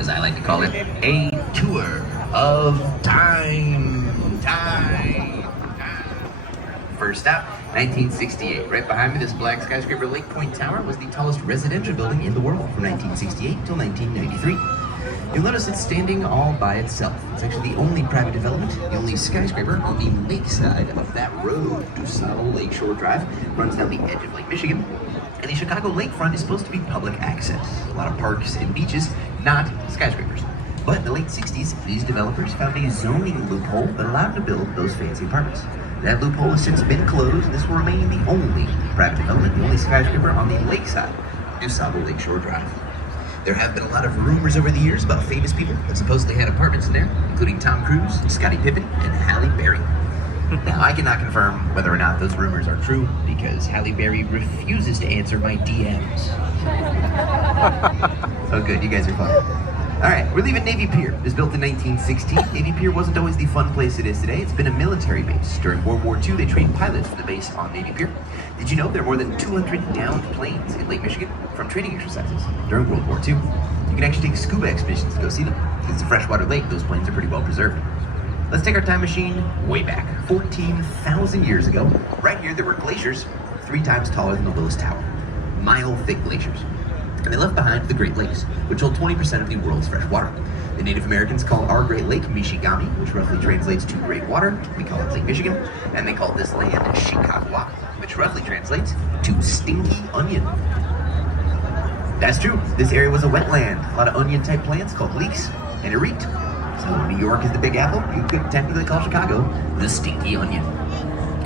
as I like to call it, a tour of time. First stop, 1968. Right behind me, this black skyscraper Lake Point Tower was the tallest residential building in the world from 1968 till 1993. You'll notice it's standing all by itself. It's actually the only private development, the only skyscraper on the lakeside of that road. DuSable Lakeshore Drive runs down the edge of Lake Michigan. And the Chicago lakefront is supposed to be public access. A lot of parks and beaches, not skyscrapers. But in the late 60s, these developers found a zoning loophole that allowed them to build those fancy apartments. That loophole has since been closed, and this will remain the only private development, the only skyscraper on the lakeside, DuSable Lakeshore Drive. There have been a lot of rumors over the years about famous people that supposedly had apartments in there, including Tom Cruise, Scottie Pippen, and Halle Berry. Now, I cannot confirm whether or not those rumors are true because Halle Berry refuses to answer my DMs. Oh good, you guys are fun. Alright, we're leaving Navy Pier. It was built in 1916. Navy Pier wasn't always the fun place it is today. It's been a military base. During World War II, they trained pilots for the base on Navy Pier. Did you know there are more than 200 downed planes in Lake Michigan from training exercises during World War II? You can actually take scuba expeditions to go see them. Because it's a freshwater lake, those planes are pretty well preserved. Let's take our time machine way back, 14,000 years ago. Right here, there were glaciers 3 times taller than the Willis Tower. Mile-thick glaciers. And they left behind the Great Lakes, which hold 20% of the world's fresh water. The Native Americans called our Great Lake Michigami, which roughly translates to Great Water. We call it Lake Michigan. And they called this land Chicago, which roughly translates to Stinky Onion. That's true. This area was a wetland. A lot of onion-type plants called leeks, and it reeked. So New York is the Big Apple. You could technically call Chicago the Stinky Onion.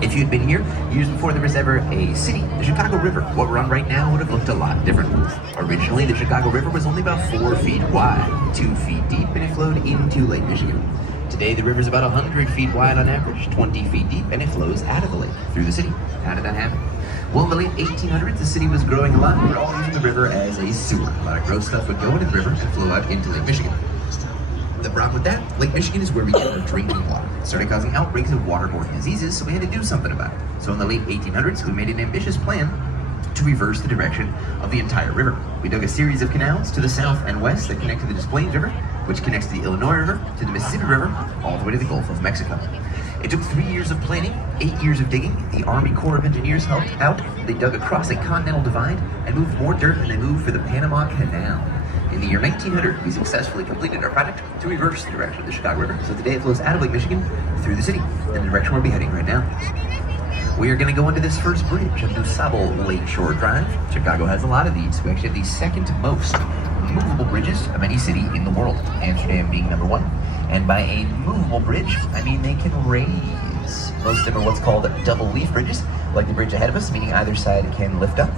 If you'd been here years before there was ever a city, the Chicago River, what we're on right now, would have looked a lot different. Originally, the Chicago River was only about 4 feet wide, 2 feet deep, and it flowed into Lake Michigan. Today, the river's about 100 feet wide on average, 20 feet deep, and it flows out of the lake, through the city. How did that happen? Well, in the late 1800s, the city was growing a lot. We were all using the river as a sewer. A lot of gross stuff would go into the river and flow out into Lake Michigan. The problem with that, Lake Michigan is where we get our drinking water. It started causing outbreaks of waterborne diseases, so we had to do something about it. So in the late 1800s, we made an ambitious plan to reverse the direction of the entire river. We dug a series of canals to the south and west that connect to the Des Plaines River, which connects the Illinois River to the Mississippi River, all the way to the Gulf of Mexico. It took 3 years of planning, 8 years of digging. The Army Corps of Engineers helped out. They dug across a continental divide and moved more dirt than they moved for the Panama Canal. In the year 1900, we successfully completed our project to reverse the direction of the Chicago River. So today it flows out of Lake Michigan through the city, in the direction we'll be heading right now. We are going to go into this first bridge of DuSable Lakeshore Drive. Chicago has a lot of these. We actually have the second most movable bridges of any city in the world, Amsterdam being number 1. And by a movable bridge, I mean they can raise. Most of them are what's called double leaf bridges, like the bridge ahead of us, meaning either side can lift up.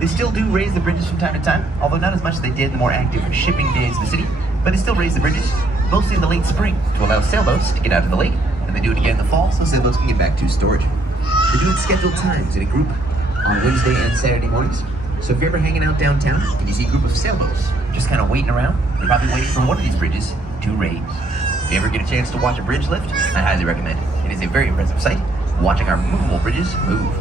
They still do raise the bridges from time to time, although not as much as they did in the more active shipping days of the city, but they still raise the bridges, mostly in the late spring, to allow sailboats to get out of the lake, and they do it again in the fall so sailboats can get back to storage. They do it scheduled times in a group on Wednesday and Saturday mornings. So if you're ever hanging out downtown and you see a group of sailboats just kind of waiting around, they're probably waiting for one of these bridges to raise. If you ever get a chance to watch a bridge lift, I highly recommend it. It is a very impressive sight, watching our movable bridges move.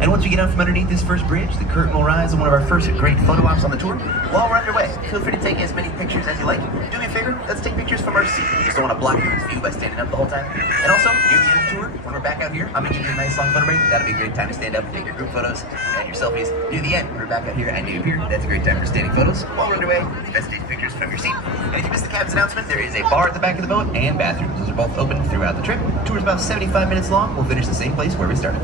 And once we get out from underneath this first bridge, the curtain will rise on one of our first great photo ops on the tour. While we're underway, feel free to take as many pictures as you like. Do me a favor, let's take pictures from our seat. You just don't want to block your view by standing up the whole time. And also, near the end of the tour, when we're back out here, I'm going to give you a nice long photo break. That'll be a great time to stand up and take your group photos and your selfies. Near the end, when we're back out here and near here, that's a great time for standing photos. While we're underway, it's best to take pictures from your seat. And if you missed the captain's announcement, there is a bar at the back of the boat and bathrooms. Those are both open throughout the trip. The tour is about 75 minutes long. We'll finish the same place where we started.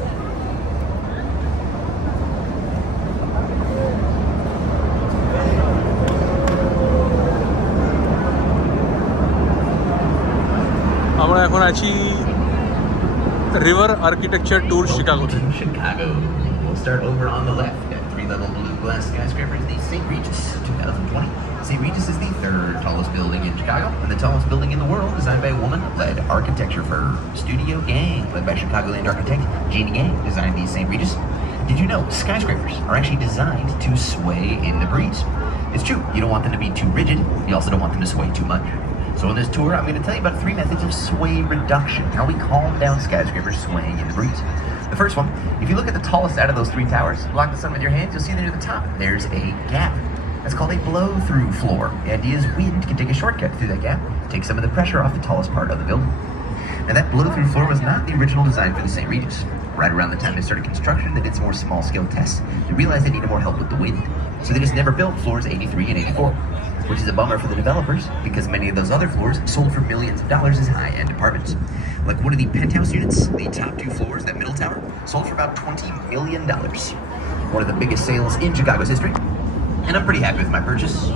আমরা এখন আছি river architecture tour Chicago. Chicago. We'll start over on the left. Got 3-level blue glass skyscrapers, the St. Regis 2020. St. Regis is the 3rd tallest building in Chicago and the tallest building in the world, designed by a woman-led architecture firm, Studio Gang, led by Chicagoland architect Jeannie Gang, designed the St. Regis. Did you know skyscrapers are actually designed to sway in the breeze? It's true, you don't want them to be too rigid, you also don't want them to sway too much. So in this tour, I'm going to tell you about 3 methods of sway reduction, how we calm down skyscrapers swaying in the breeze. The first one, if you look at the tallest out of those 3 towers, block the sun with your hands, you'll see that near the top, there's a gap. That's called a blow-through floor. The idea is wind can take a shortcut through that gap, take some of the pressure off the tallest part of the building. Now that blow-through floor was not the original design for the St. Regis. Right around the time they started construction, they did some more small-scale tests. They realized they needed more help with the wind. So they just never built floors 83 and 84, which is a bummer for the developers because many of those other floors sold for millions of dollars as high-end apartments. Like one of the penthouse units, the top 2 floors, that middle tower, sold for about $20 million. One of the biggest sales in Chicago's history. And I'm pretty happy with my purchase.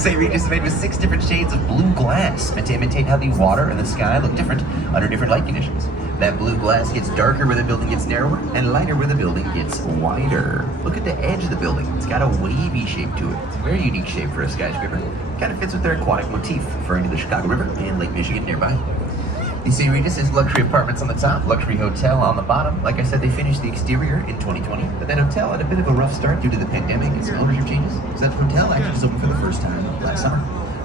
St. Regis is made with 6 different shades of blue glass, meant to imitate how the water and the sky look different under different light conditions. That blue glass gets darker where the building gets narrower, and lighter where the building gets wider. Look at the edge of the building. It's got a wavy shape to it. It's a very unique shape for a skyscraper. Kind of fits with their aquatic motif, referring to the Chicago River and Lake Michigan nearby. The St. Regis is luxury apartments on the top, luxury hotel on the bottom. Like I said, they finished the exterior in 2020, but that hotel had a bit of a rough start due to the pandemic and some ownership changes. So that hotel actually was open for the first time last summer.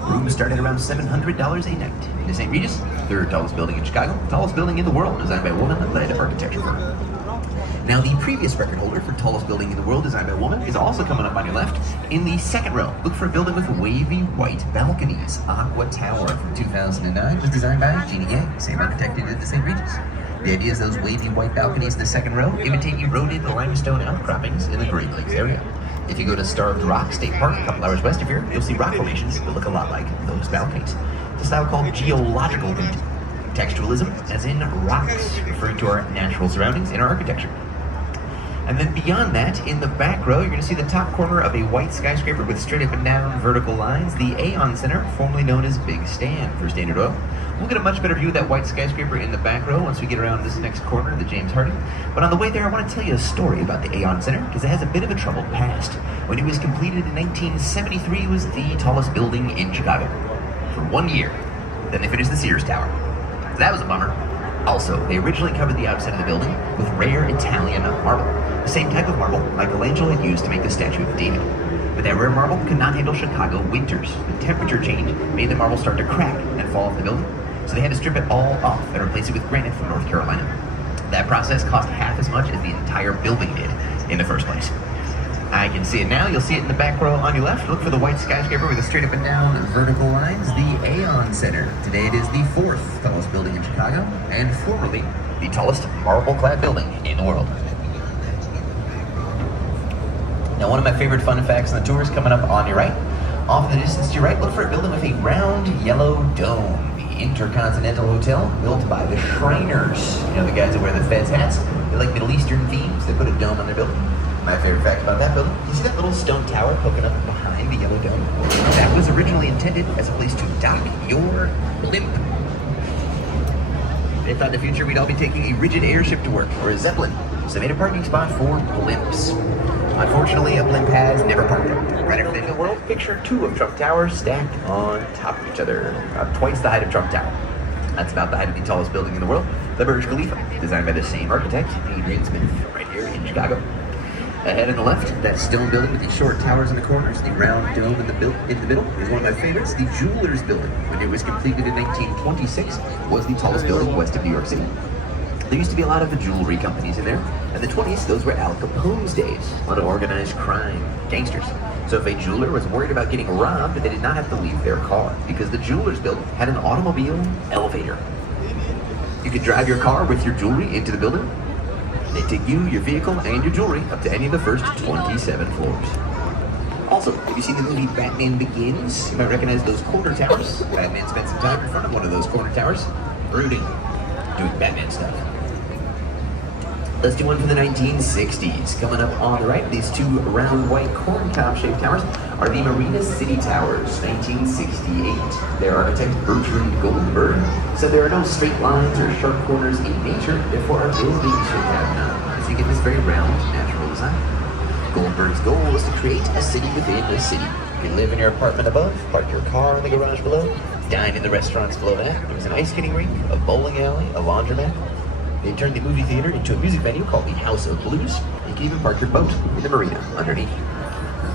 Rooms start at around $700 a night. The St. Regis, 3rd tallest building in Chicago, tallest building in the world, designed by a woman led architecture firm. Now, the previous record holder for tallest building in the world, designed by a woman, is also coming up on your left. In the 2nd row, look for a building with wavy white balconies. Aqua Tower from 2009 was designed by Jeannie Yang, same architect who did the St. Regis. The idea is those wavy white balconies in the 2nd row imitate eroded limestone outcroppings in the Great Lakes area. If you go to Starved Rock State Park, a couple hours west of here, you'll see rock formations that look a lot like those balconies. It's a style called geological contextualism, as in rocks, referring to our natural surroundings in our architecture. And then beyond that, in the back row, you're going to see the top corner of a white skyscraper with straight up and down vertical lines, the Aon Center, formerly known as Big Stan for Standard Oil. We'll get a much better view of that white skyscraper in the back row once we get around this next corner, the James Harding. But on the way there, I want to tell you a story about the Aon Center, because it has a bit of a troubled past. When it was completed in 1973, it was the tallest building in Chicago for 1 year. Then they finished the Sears Tower. So that was a bummer. Also, they originally covered the outside of the building with rare Italian marble, the same type of marble Michelangelo had used to make the statue of David. But that rare marble could not handle Chicago winters. The temperature change made the marble start to crack and fall off the building, so they had to strip it all off and replace it with granite from North Carolina. That process cost half as much as the entire building did in the first place. I can see it now. You'll see it in the back row on your left. Look for the white skyscraper with the straight up and down vertical lines, the Aon Center. Today it is the 4th tallest building in Chicago, and formerly the tallest marble-clad building in the world. Now, one of my favorite fun facts on the tour is coming up on your right. Off in the distance to your right, look for a building with a round yellow dome. The Intercontinental Hotel, built by the Shriners. You know, the guys that wear the Fez hats? They like Middle Eastern themes. They put a dome on their building. My favorite fact about that building, you see that little stone tower poking up behind the yellow dome? That was originally intended as a place to dock your blimp. They thought in the future we'd all be taking a rigid airship to work, or a Zeppelin, so they made a parking spot for blimps. Unfortunately, a blimp has never parked there. Right after the end of the world, picture 2 of Trump Towers stacked on top of each other, about twice the height of Trump Tower. That's about the height of the tallest building in the world, the Burj Khalifa, designed by the same architect, Adrian Smith, right here in Chicago. Ahead on the left, that stone building with the short towers in the corners, the round dome in the middle, is one of my favorites, the Jewelers Building. When it was completed in 1926, was the tallest building west of New York City. There used to be a lot of the jewelry companies in there. In the 20s, those were Al Capone's days. A lot of organized crime, gangsters. So if a jeweler was worried about getting robbed, they did not have to leave their car, because the Jewelers Building had an automobile elevator. You could drive your car with your jewelry into the building. They take you, your vehicle, and your jewelry up to any of the first 27 floors. Also, if you've seen the movie Batman Begins, you might recognize those corner towers. Batman spent some time in front of one of those corner towers, brooding, doing Batman stuff. Let's do one from the 1960s. Coming up on the right, these 2 round white corn-cob-shaped towers are the Marina City Towers, 1968. Their architect, Bertrand Goldberg, said there are no straight lines or sharp corners in nature, therefore our buildings should have none. So you get this very round, natural design. Goldberg's goal was to create a city within a city. You can live in your apartment above, park your car in the garage below, dine in the restaurants below that. There was an ice skating rink, a bowling alley, a laundromat. They turned the movie theater into a music venue called the House of Blues. You can even park your boat in the marina underneath.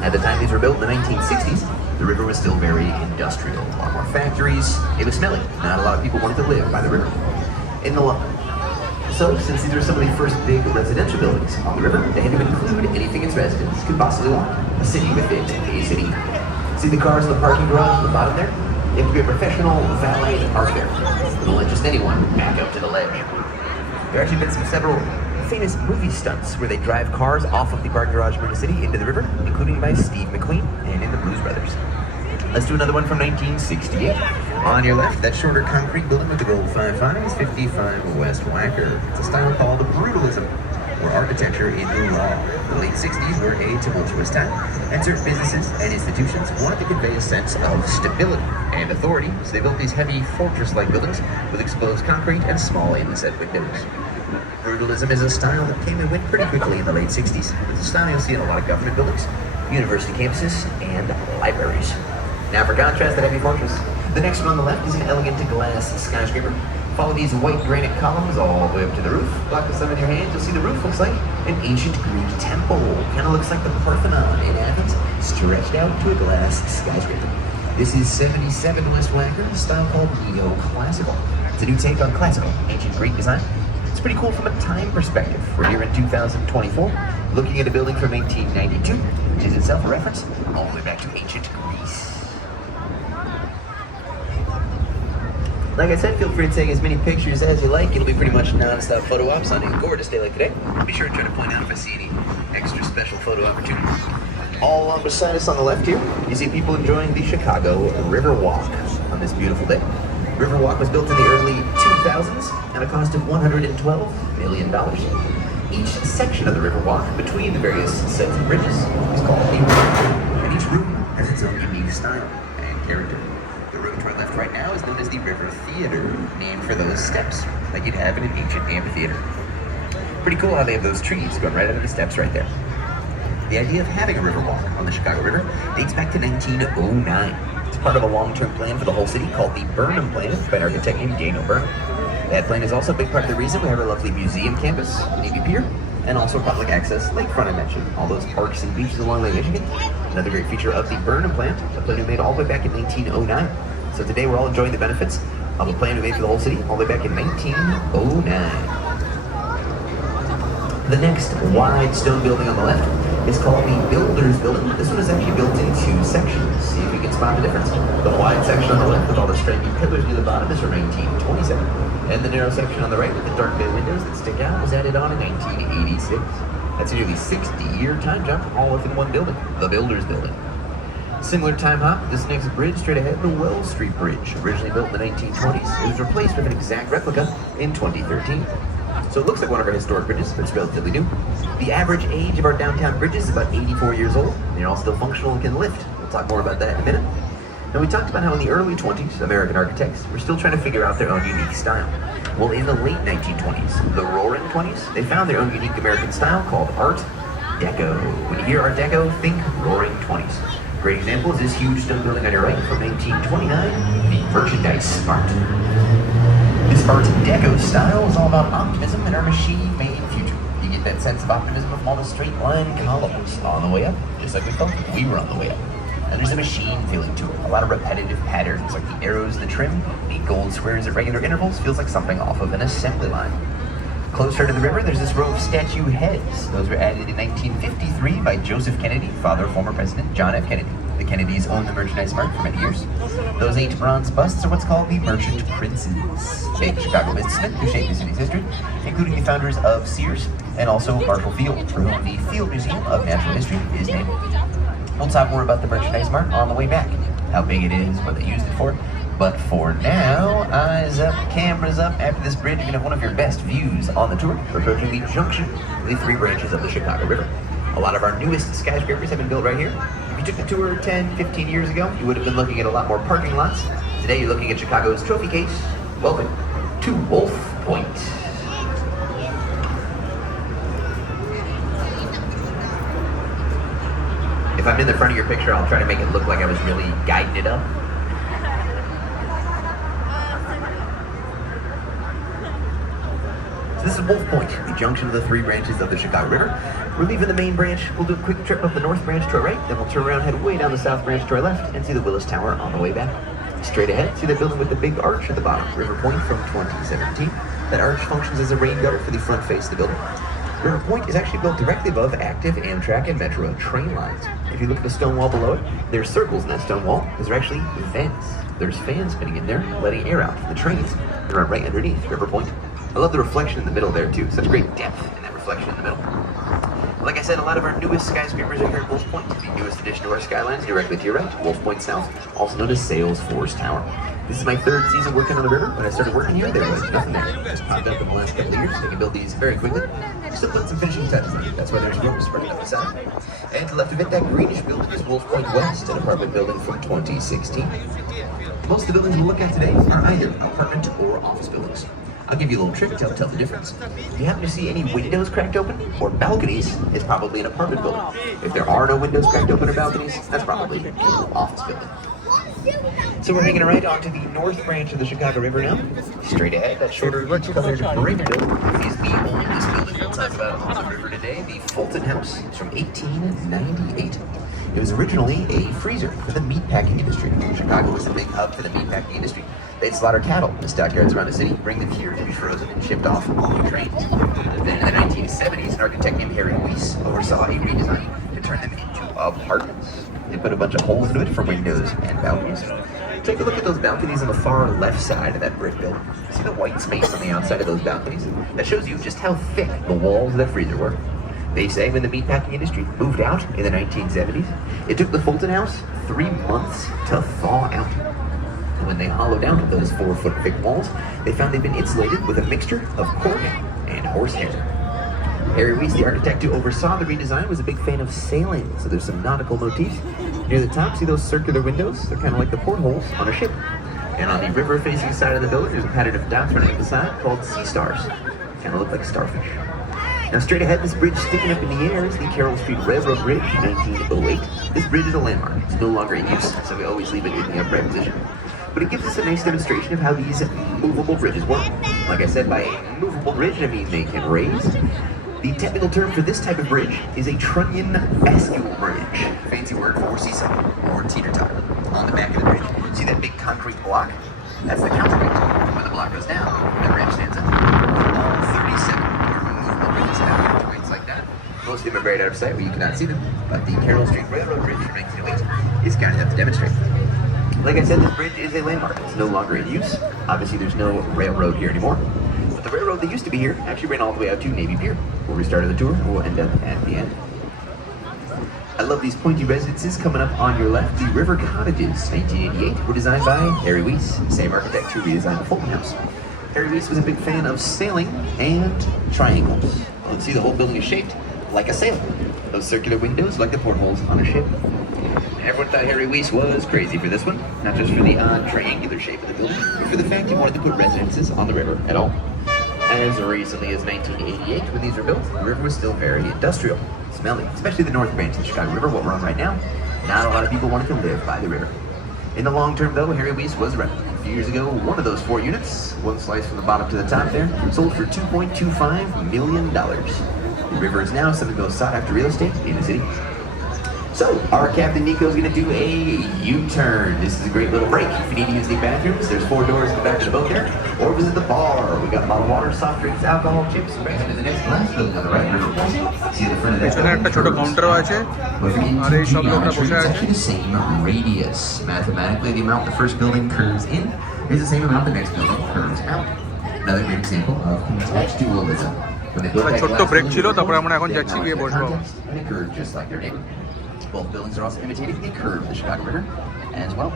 At the time these were built in the 1960s, the river was still very industrial. A lot more factories. It was smelly. Not a lot of people wanted to live by the river. So, since these are some of the first big residential buildings on the river, they had to include anything its residents could possibly want. A city within a city. See the cars in the parking garage at the bottom there? You have to be a professional valet to park there. Don't let just anyone back up to the ledge. There have actually been several famous movie stunts where they drive cars off of the parking garage in the city into the river, including by Steve McQueen and in the Blues Brothers. Let's do another one from 1968. On your left, that shorter concrete building with the gold 55 is 55 West Wacker. It's a style called brutalism, or architecture in new law. The late 60s were a tumultuous time, and certain businesses and institutions wanted to convey a sense of stability and authority, so they built these heavy fortress-like buildings with exposed concrete and small inset windows. Brutalism is a style that came and went pretty quickly in the late 60s. It's a style you'll see in a lot of government buildings, university campuses, and libraries. Now for contrast, that heavy fortress. The next one on the left is an elegant glass skyscraper. Follow these white granite columns all the way up to the roof. Block the sun with your hands, you'll see the roof looks like an ancient Greek temple. Kind of looks like the Parthenon in Athens, stretched out to a glass skyscraper. This is 77 West Wacker, a style called neoclassical. It's a new take on classical, ancient Greek design. It's pretty cool from a time perspective. We're here in 2024, looking at a building from 1892, which is itself a reference all the way back to ancient Greece. Like I said, feel free to take as many pictures as you like. It'll be pretty much non-stop photo ops on a gorgeous day like today. I'll be sure to try to point out if I see any extra special photo opportunities. All along beside us on the left here, you see people enjoying the Chicago Riverwalk on this beautiful day. Riverwalk was built in the early 2000s at a cost of $112 million. Each section of the Riverwalk between the various sets of bridges is called a room, and each room has its own unique style and character. The room to our left right now is known as the River Theater, named for those steps like you'd have in an ancient amphitheater. Pretty cool how they have those trees going right under the steps right there. The idea of having a riverwalk on the Chicago River dates back to 1909. It's part of a long-term plan for the whole city called the Burnham Plan by an architect named Daniel Burnham. That plan is also a big part of the reason we have our lovely museum campus, Navy Pier, and also public access lakefront I mentioned, all those parks and beaches along Lake Michigan. Another great feature of the Burnham Plan, a plan we made all the way back in 1909. So today we're all enjoying the benefits of a plan we made for the whole city all the way back in 1909. The next wide stone building on the left is called the Builders Building. This one is actually built in two sections. See if you can spot the difference. The wide section on the left with all the stripy pillars near the bottom is from 1927. And the narrow section on the right with the dark bay windows that stick out was added on in 1986. That's a nearly 60-year time jump all within one building, the Builders Building. Similar time hop, this next bridge straight ahead, the Wells Street Bridge. Originally built in the 1920s, it was replaced with an exact replica in 2013. So it looks like one of our historic bridges, but it's relatively new. The average age of our downtown bridges is about 84 years old, and they're all still functional and can lift. We'll talk more about that in a minute. Now we talked about how in the early 20s, American architects were still trying to figure out their own unique style. Well, in the late 1920s, the Roaring 20s, they found their own unique American style called Art Deco. When you hear Art Deco, think Roaring 20s. Great example is this huge stone building on your right from 1929, the Merchandise Mart. This Art Deco style is all about optimism and our machine-made future. You get that sense of optimism from all the straight line columns on the way up, just like we felt we were on the way up. And there's a machine feeling to it, a lot of repetitive patterns like the arrows, the trim, the gold squares at regular intervals, feels like something off of an assembly line. Closer to the river, there's this row of statue heads. Those were added in 1953 by Joseph Kennedy, father of former President John F. Kennedy. The Kennedys owned the Merchandise Mart for many years. Those 8 bronze busts are what's called the Merchant Princes, big Chicago businessmen who shaped the city's history, including the founders of Sears and also Marshall Field, for whom the Field Museum of Natural History is named. We'll talk more about the Merchandise Mart on the way back, how big it is, what they used it for. But for now, eyes up, cameras up. After this bridge, you're going to have one of your best views on the tour. We're approaching the junction of the 3 branches of the Chicago River. A lot of our newest skyscrapers have been built right here. If you took the tour 10, 15 years ago, you would have been looking at a lot more parking lots. Today, you're looking at Chicago's trophy case. Welcome to Wolf Point. If I'm in the front of your picture, I'll try to make it look like I was really guiding it up. This is Wolf Point, the junction of the 3 branches of the Chicago River. We're leaving the main branch. We'll do a quick trip up the north branch to our right, then we'll turn around, head way down the south branch to our left, and see the Willis Tower on the way back. Straight ahead, see that building with the big arch at the bottom, River Point from 2017. That arch functions as a rain guard for the front face of the building. River Point is actually built directly above active Amtrak and Metro train lines. If you look at the stone wall below it, there's circles in that stone wall. Those are actually vents. There's fans spinning in there, letting air out from the trains. They run right underneath River Point. I love the reflection in the middle there too. Such great depth in that reflection in the middle. Like I said, a lot of our newest skyscrapers are here at Wolf Point. The newest addition to our skyline is directly to your right, Wolf Point South, also known as Salesforce Tower. This is my third season working on the river. When I started working here, there was nothing there. It just popped up in the last couple of years. They can build these very quickly. Still put some finishing touches on it. That's why there's ropes running up the side. And to the left of it, that greenish building is Wolf Point West, an apartment building from 2016. Most of the buildings we'll look at today are either apartment or office buildings. I'll give you a little trick to tell the difference. If you happen to see any windows cracked open or balconies, it's probably an apartment building. If there are no windows cracked open or balconies, that's probably an office building. So we're hanging right onto the north branch of the Chicago River now. Straight ahead, that shorter covered brick building is the oldest building we'll talk about on the river today, the Fulton House. It's from 1898. It was originally a freezer for the meatpacking industry. Chicago was a big hub for the meatpacking industry. They'd slaughter cattle in stockyards around the city, bring them here to be frozen and shipped off on trains. Then in the 1970s, an architect named Harry Weiss oversaw a redesign to turn them into apartments. They put a bunch of holes into it for windows and balconies. Take a look at those balconies on the far left side of that brick building. See the white space on the outside of those balconies? That shows you just how thick the walls of that freezer were. They say when the meatpacking industry moved out in the 1970s, it took the Fulton House 3 months to thaw out. And when they hollowed out those 4-foot thick walls, they found they'd been insulated with a mixture of cork and horsehair. Harry Weiss, the architect who oversaw the redesign, was a big fan of sailing, so there's some nautical motifs. Near the top, see those circular windows? They're kind of like the portholes on a ship. And on the river-facing side of the building, there's a pattern of dots running up the side called sea stars. Kind of look like starfish. Now straight ahead, this bridge sticking up in the air is the Carroll Street Railroad Bridge, 1908. This bridge is a landmark. It's no longer in use, so we always leave it in the upright position. But it gives us a nice demonstration of how these movable bridges work. Like I said, by a movable bridge, I mean they can raise. The technical term for this type of bridge is a trunnion bascule bridge. Fancy word for seesaw or teeter-totter. On the back of the bridge, see that big concrete block? That's the counterweight. When the block goes down, the bridge stands up. All 37 movable bridges have counterweights like that. Most of them are buried out of sight where you cannot see them, but the Carroll Street Railroad Bridge from 1908 is kind enough to demonstrate. Like I said, this bridge is a landmark. It's no longer in use. Obviously, there's no railroad here anymore. But the railroad that used to be here actually ran all the way out to Navy Pier, where we started the tour, and we'll end up at the end. I love these pointy residences coming up on your left. The River Cottages, 1988, were designed by Harry Weiss, same architect who redesigned the Fulton House. Harry Weiss was a big fan of sailing and triangles. You can see the whole building is shaped like a sail. Those circular windows like the portholes on a ship. Everyone thought Harry Weiss was crazy for this one, not just for the odd triangular shape of the building, but for the fact he wanted to put residences on the river at all. As recently as 1988, when these were built, the river was still very industrial, smelly, especially the north branch of the Chicago River, what we're on right now. Not a lot of people wanted to live by the river. In the long term, though, Harry Weiss was right. A few years ago, one of those 4 units, one slice from the bottom to the top there, sold for $2.25 million. The river is now some of the most sought-after real estate in the city. So, our Captain Nico's gonna do a U-turn. This is a great little break. If you need to use the bathrooms, there's 4 doors in the back of the boat there. Or visit the bar. We got bottled water, soft drinks, alcohol, chips, right into the next glass building on the right. See the front of that পেছনে একটা ছোট কাউন্টারও আছে আর এই সব লোকরা বসে আছে actually the same radius. Mathematically, the amount the first building curves in is the same amount the next building curves out. Another great example of contextualism. When they built that ছোট্ট ব্রেক ছিল তারপরে আমরা এখন যাচ্ছি গিয়ে বসবো and it curved just like their neighbor. Both buildings are also imitating the curve of the Chicago River as well.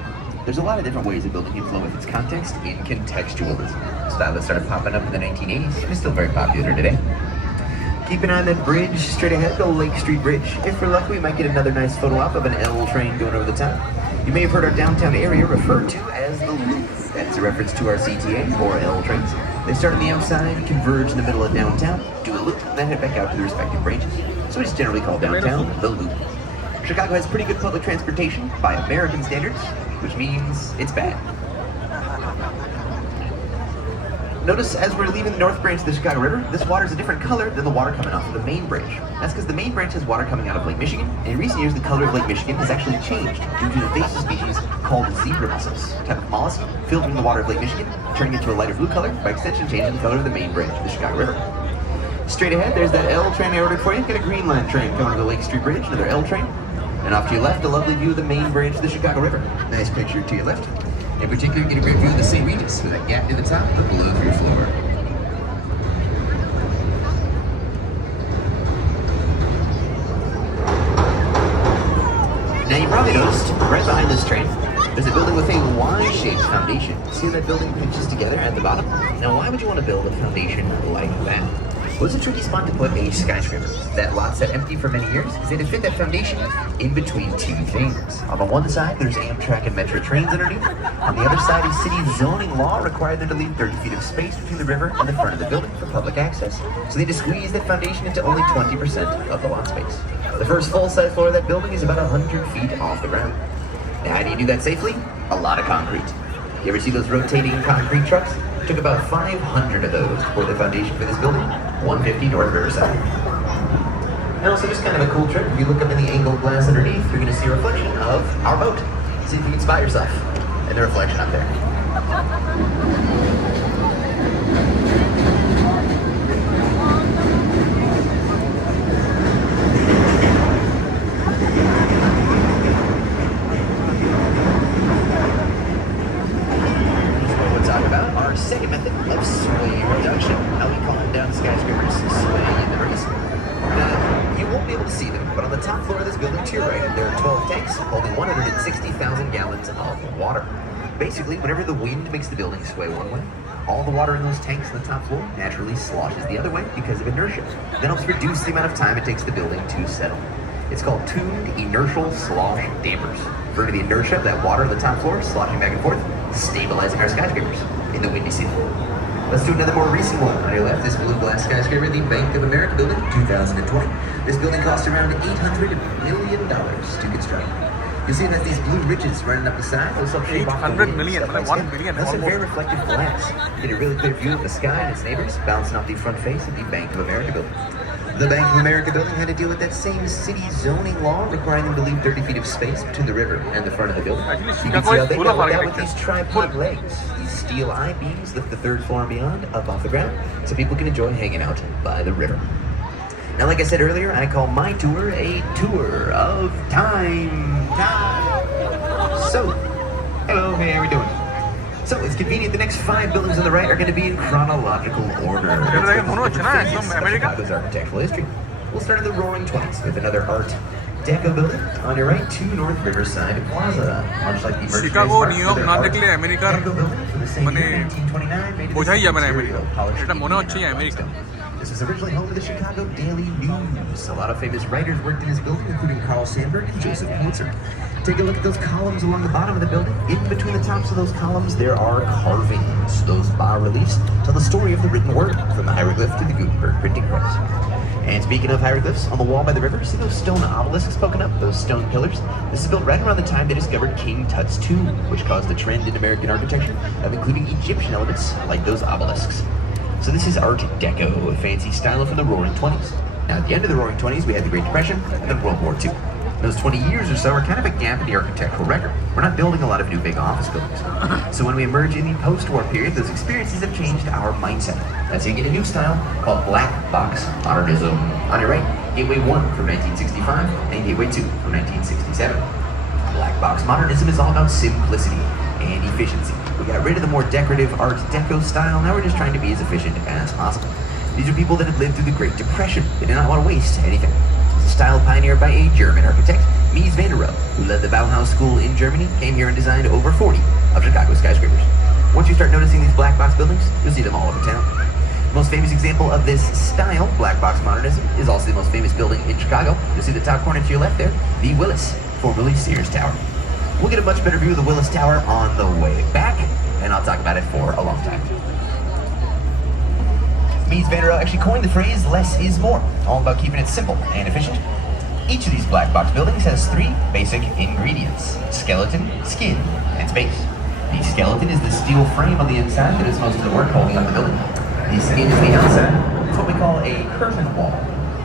There's a lot of different ways a building can flow with its context in contextualism. A style that started popping up in the 1980s and is still very popular today. Keep an eye on that bridge straight ahead, the Lake Street Bridge. If we're lucky, we might get another nice photo op of an L train going over the top. You may have heard our downtown area referred to as the Loop. That's a reference to our CTA or L trains. They start on the outside, converge in the middle of downtown, do a loop, and then head back out to the respective branches. So it's generally called downtown the Loop. Chicago has pretty good public transportation by American standards, which means it's bad. notice as we're leaving the north branch of the Chicago River, this water is a different color than the water coming off of the main branch. That's because the main branch has water coming out of Lake Michigan, and in recent years the color of Lake Michigan has actually changed due to the invasive species called zebra mussels, a type of mollusk filtering the water of Lake Michigan, turning it to a lighter blue color, by extension changing the color of the main branch of the Chicago River. Straight ahead, there's that L train I ordered for you. Got a Green Line train coming to the Lake Street Bridge, another L train. And off to your left, a lovely view of the main branch of the Chicago River. Nice picture to your left. In particular, get a great view of the St. Regis with that gap near the top, the below through floor. Now you probably noticed, right behind this train, there's a building with a Y-shaped foundation. See that building pinches together at the bottom? Now why would you want to build a foundation like that? Well, it's a tricky spot to put a skyscraper. That lot sat empty for many years because they had to fit that foundation in between two things. On the one side, there's Amtrak and Metro trains underneath. On the other side, a city zoning law required them to leave 30 feet of space between the river and the front of the building for public access. So they had to squeeze that foundation into only 20% of the lot space. The first full-size floor of that building is about 100 feet off the ground. Now, how do you do that safely? A lot of concrete. You ever see those rotating concrete trucks? Took about 500 of those to pour the foundation for this building, 150 North Riverside. And also just kind of a cool trick, if you look up in the angled glass underneath, you're going to see a reflection of our boat. See if you can spot yourself in the reflection up there. Second method of sway reduction. How we calm down skyscrapers, sway in the breeze. Now, you won't be able to see them, but on the top floor of this building to your right, there are 12 tanks holding 160,000 gallons of water. Basically, whenever the wind makes the building sway one way, all the water in those tanks on the top floor naturally sloshes the other way because of inertia. That helps reduce the amount of time it takes the building to settle. It's called tuned inertial slosh dampers. Refer to the inertia of that water on the top floor sloshing back and forth, stabilizing our skyscrapers in the windy city. Let's do another more recent one. On your left, this blue glass skyscraper, the Bank of America building, 2020. This building cost around $800 million to construct. You see that these blue ridges running up the side, those help shape off the 800 million, like 1 billion. That's a very reflective glass. You get a really clear view of the sky and its neighbors, bouncing off the front face of the Bank of America building. The Bank of America building had to deal with that same city zoning law requiring them to leave 30 feet of space between the river and the front of the building. You can see how they dealt with that with these tripod legs. These steel I-beams lift the third floor and beyond up off the ground so people can enjoy hanging out by the river. Now, like I said earlier, I call my tour a tour of time. So, hello, hey, how are we doing? So, it's convenient the next 5 buildings on the right are going to be in chronological order. Chicago's architectural history. We'll start in the Roaring '20s with another Art Deco building. On your right, 2 North Riverside Plaza. Much like the Chicago, New York, not declare America. This was originally home to the Chicago Daily News. A lot of famous writers worked in this building, including Carl Sandburg and Joseph Pulitzer. Take a look at those columns along the bottom of the building. In between the tops of those columns, there are carvings. Those bas-reliefs tell the story of the written word, from the hieroglyph to the Gutenberg printing press. And speaking of hieroglyphs, on the wall by the river, see those stone obelisks poking up, those stone pillars? This is built right around the time they discovered King Tut's tomb, which caused a trend in American architecture of including Egyptian elements like those obelisks. So this is Art Deco, a fancy style from the Roaring '20s. Now at the end of the Roaring '20s, we had the Great Depression and then World War II. Those 20 years or so are kind of a gap in the architectural record. We're not building a lot of new big office buildings. So when we emerge in the post-war period, those experiences have changed our mindset. That's how you get a new style called black box modernism. On your right, Gateway 1 from 1965 and Gateway 2 from 1967. Black box modernism is all about simplicity and efficiency. We got rid of the more decorative Art Deco style, now we're just trying to be as efficient as possible. These are people that had lived through the Great Depression. They did not want to waste anything. It's a style pioneered by a German architect, Mies van der Rohe, who led the Bauhaus School in Germany, came here and designed over 40 of Chicago's skyscrapers. Once you start noticing these black box buildings, you'll see them all over town. The most famous example of this style, black box modernism, is also the most famous building in Chicago. You'll see the top corner to your left there, the Willis, formerly Sears Tower. We'll get a much better view of the Willis Tower on the way back, and I'll talk about it for a long time. Mies van der Rohe actually coined the phrase, less is more, all about keeping it simple and efficient. Each of these black box buildings has 3 basic ingredients: skeleton, skin, and space. The skeleton is the steel frame on the inside that is most of the work holding up the building. The skin is the outside. It's what we call a curtain wall,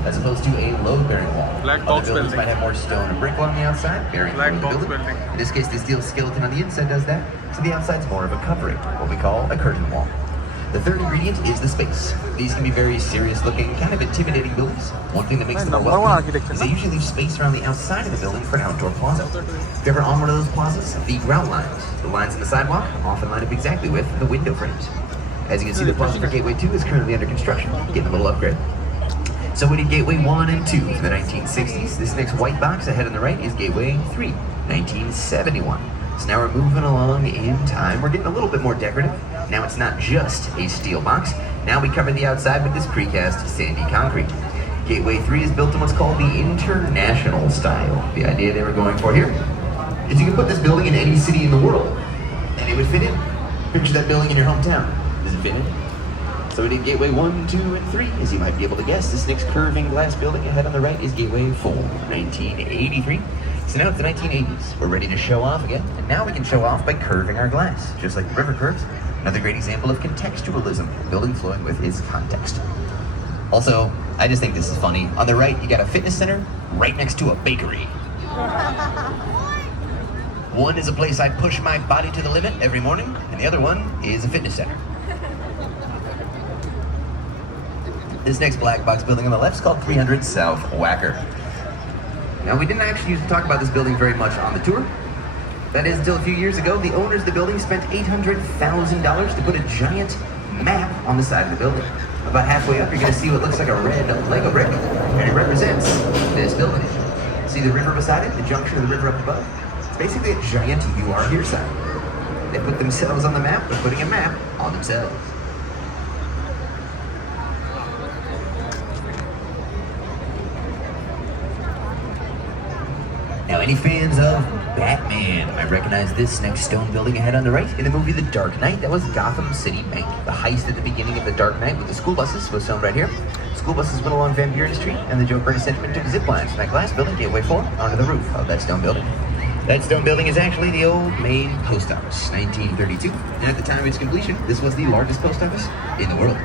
as opposed to a load-bearing wall. Black Other box buildings building. might have more stone and brick along the outside, bearing Black the box building. building. In this case, the steel skeleton on the inside does that, so the outside's more of a covering, what we call a curtain wall. The third ingredient is the space. These can be very serious-looking, kind of intimidating buildings. One thing that makes them more welcoming is they usually leave space around the outside of the building for an outdoor plaza. If you're ever on one of those plazas, the ground lines, the lines in the sidewalk, often line up exactly with the window frames. As you can see, the plaza for Gateway 2 is currently under construction, getting a little upgrade. So we did Gateway 1 and 2 in the 1960s. This next white box ahead on the right is Gateway 3, 1971. So now we're moving along in time. We're getting a little bit more decorative. Now it's not just a steel box. Now we cover the outside with this precast sandy concrete. Gateway 3 is built in what's called the international style. The idea they were going for here is you can put this building in any city in the world, and it would fit in. Picture that building in your hometown. Does it fit in? So we did Gateway 1, 2, and 3, as you might be able to guess. This next curving glass building ahead on the right is Gateway 4, 1983. So now it's the 1980s. We're ready to show off again, and now we can show off by curving our glass, just like the river curves. Another great example of contextualism, building flowing with its context. Also, I just think this is funny. On the right, you got a fitness center right next to a bakery. One is a place I push my body to the limit every morning, and the other one is a fitness center. This next black box building on the left is called 300 South Wacker. Now, we didn't actually used to talk about this building very much on the tour. That is, until a few years ago, the owners of the building spent $800,000 to put a giant map on the side of the building. About halfway up, you're going to see what looks like a red Lego brick, and it represents this building. See the river beside it, the junction of the river up above? It's basically a giant "You Are Here" sign. They put themselves on the map by putting a map on themselves. Now, any fans of Batman might recognize this next stone building ahead on the right in the movie The Dark Knight. That was Gotham City Bank. The heist at the beginning of The Dark Knight with the school buses was filmed right here. School buses went along Van Buren Street, and the Joker and his henchmen took zip lines from that glass building, Gateway 4, onto the roof of that stone building. That stone building is actually the old main post office, 1932. And at the time of its completion, this was the largest post office in the world.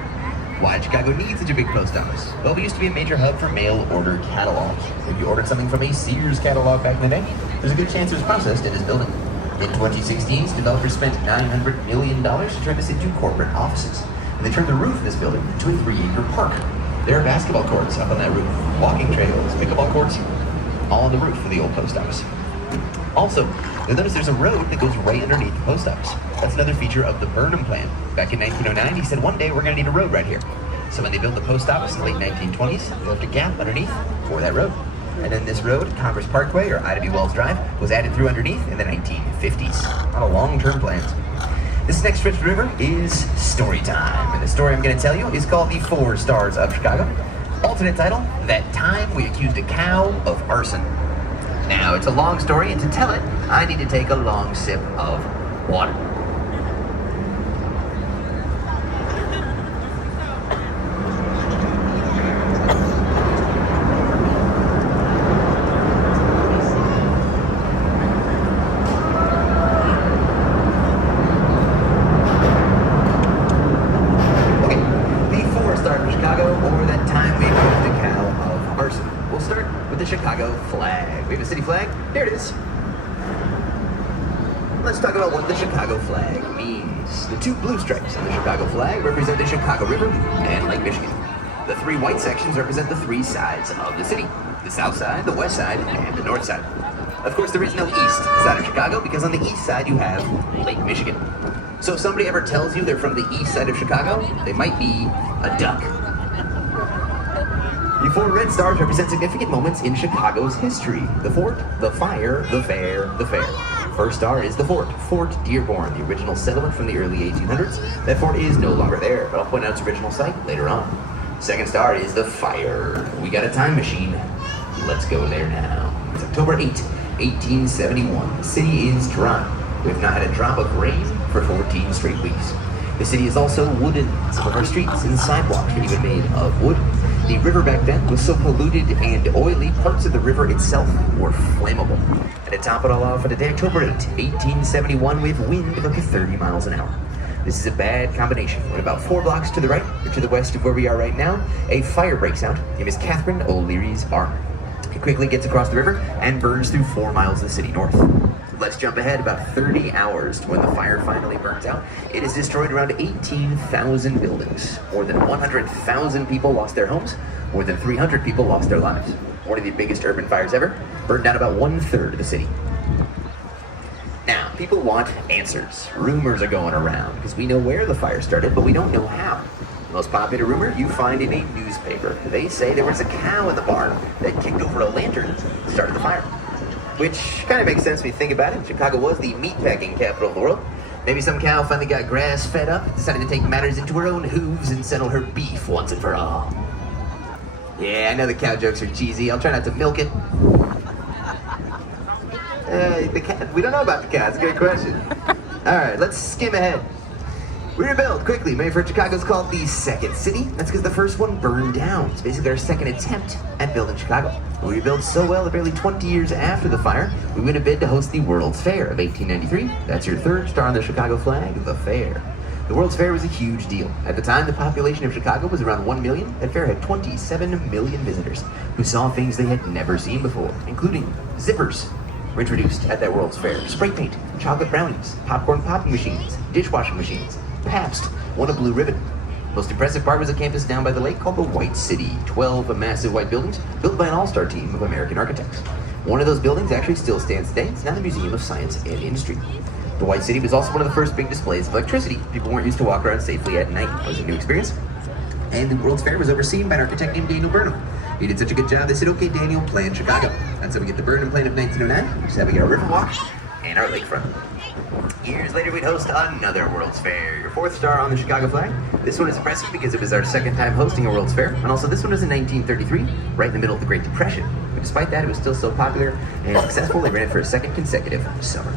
Why did Chicago need such a big post office? Well, we used to be a major hub for mail order catalogs. If you ordered something from a Sears catalog back in the day, there's a good chance it was processed in this building. In 2016, developers spent $900 million to turn this into corporate offices. And they turned the roof of this building into a 3-acre park. There are basketball courts up on that roof, walking trails, pickleball courts, all on the roof of the old post office. Also, you'll notice there's a road that goes right underneath the post office. That's another feature of the Burnham Plan. Back in 1909, he said one day we're going to need a road right here. So when they built the post office in the late 1920s, they left a gap underneath for that road. And then this road, Congress Parkway, or Ida B. Wells Drive, was added through underneath in the 1950s. On a long-term plan. This next stretch of the river is story time. And the story I'm going to tell you is called The 4 Stars of Chicago. Alternate title, That Time We Accused a Cow of Arson. Now, it's a long story, and to tell it, I need to take a long sip of water. Okay, the 4 Stars of Chicago, or That Time We Accused a Cow of Arson. We'll start with the Chicago flag. We have a city flag. There it is. Let's talk about what the Chicago flag means. The 2 blue stripes on the Chicago flag represent the Chicago River and Lake Michigan. The 3 white sections represent the 3 sides of the city. The south side, the west side, and the north side. Of course, there is no east side of Chicago because on the east side you have Lake Michigan. So if somebody ever tells you they're from the east side of Chicago, they might be a duck. The 4 red stars represent significant moments in Chicago's history. The fort, the fire, the fair, the fair. First star is the fort, Fort Dearborn, the original settlement from the early 1800s. That fort is no longer there, but I'll point out its original site later on. Second star is the fire. We got a time machine. Let's go there now. It's October 8, 1871. The city is dry. We've not had a drop of rain for 14 straight weeks. The city is also wooden. Some of our streets and sidewalks are even made of wood. The river back then was so polluted and oily, parts of the river itself were flammable. And to top it all off, on today, October 8, 1871, we have wind of up to 30 miles an hour. This is a bad combination. When about 4 blocks to the right, or to the west of where we are right now, a fire breaks out in Miss Catherine O'Leary's barn. It quickly gets across the river and burns through 4 miles of the city north. Let's jump ahead about 30 hours to when the fire finally burns out. It has destroyed around 18,000 buildings. More than 100,000 people lost their homes. More than 300 people lost their lives. One of the biggest urban fires ever, burned down about 1/3 of the city. Now, people want answers. Rumors are going around because we know where the fire started, but we don't know how. The most popular rumor you find in a newspaper. They say there was a cow in the barn that kicked over a lantern and started the fire. Which kind of makes sense when you think about it. Chicago was the meatpacking capital of the world. Maybe some cow finally got grass fed up, decided to take matters into her own hooves and settle her beef once and for all. Yeah, I know the cow jokes are cheesy. I'll try not to milk it. The cat, we don't know about the cat. It's a good question. All right, let's skim ahead. We rebuild quickly. May 1st, Chicago's called the second city. That's because the first one burned down. It's basically our second attempt at building Chicago. We rebuilt so well that barely 20 years after the fire, we win a bid to host the World's Fair of 1893. That's your third star on the Chicago flag, the fair. The World's Fair was a huge deal. At the time, the population of Chicago was around 1 million. That fair had 27 million visitors who saw things they had never seen before, including zippers were introduced at that World's Fair, spray paint, chocolate brownies, popcorn popping machines, dishwashing machines. Pabst won a blue ribbon. Most impressive part was a campus down by the lake called the White City. 12 massive white buildings built by an all-star team of American architects. One of those buildings actually still stands today. It's now the Museum of Science and Industry. The White City was also one of the first big displays of electricity. People weren't used to walk around safely at night. It was a new experience. And the World's Fair was overseen by an architect named Daniel Burnham. He did such a good job, they said, okay, Daniel, plan Chicago. That's how we get the Burnham plan of 1909. That's how we get our riverwalk and our lakefront. Years later, we'd host another World's Fair. Your 4th star on the Chicago flag. This one is impressive because it was our 2nd time hosting a World's Fair. And also, this one was in 1933, right in the middle of the Great Depression. But despite that, it was still so popular and successful, they ran it for a 2nd consecutive summer.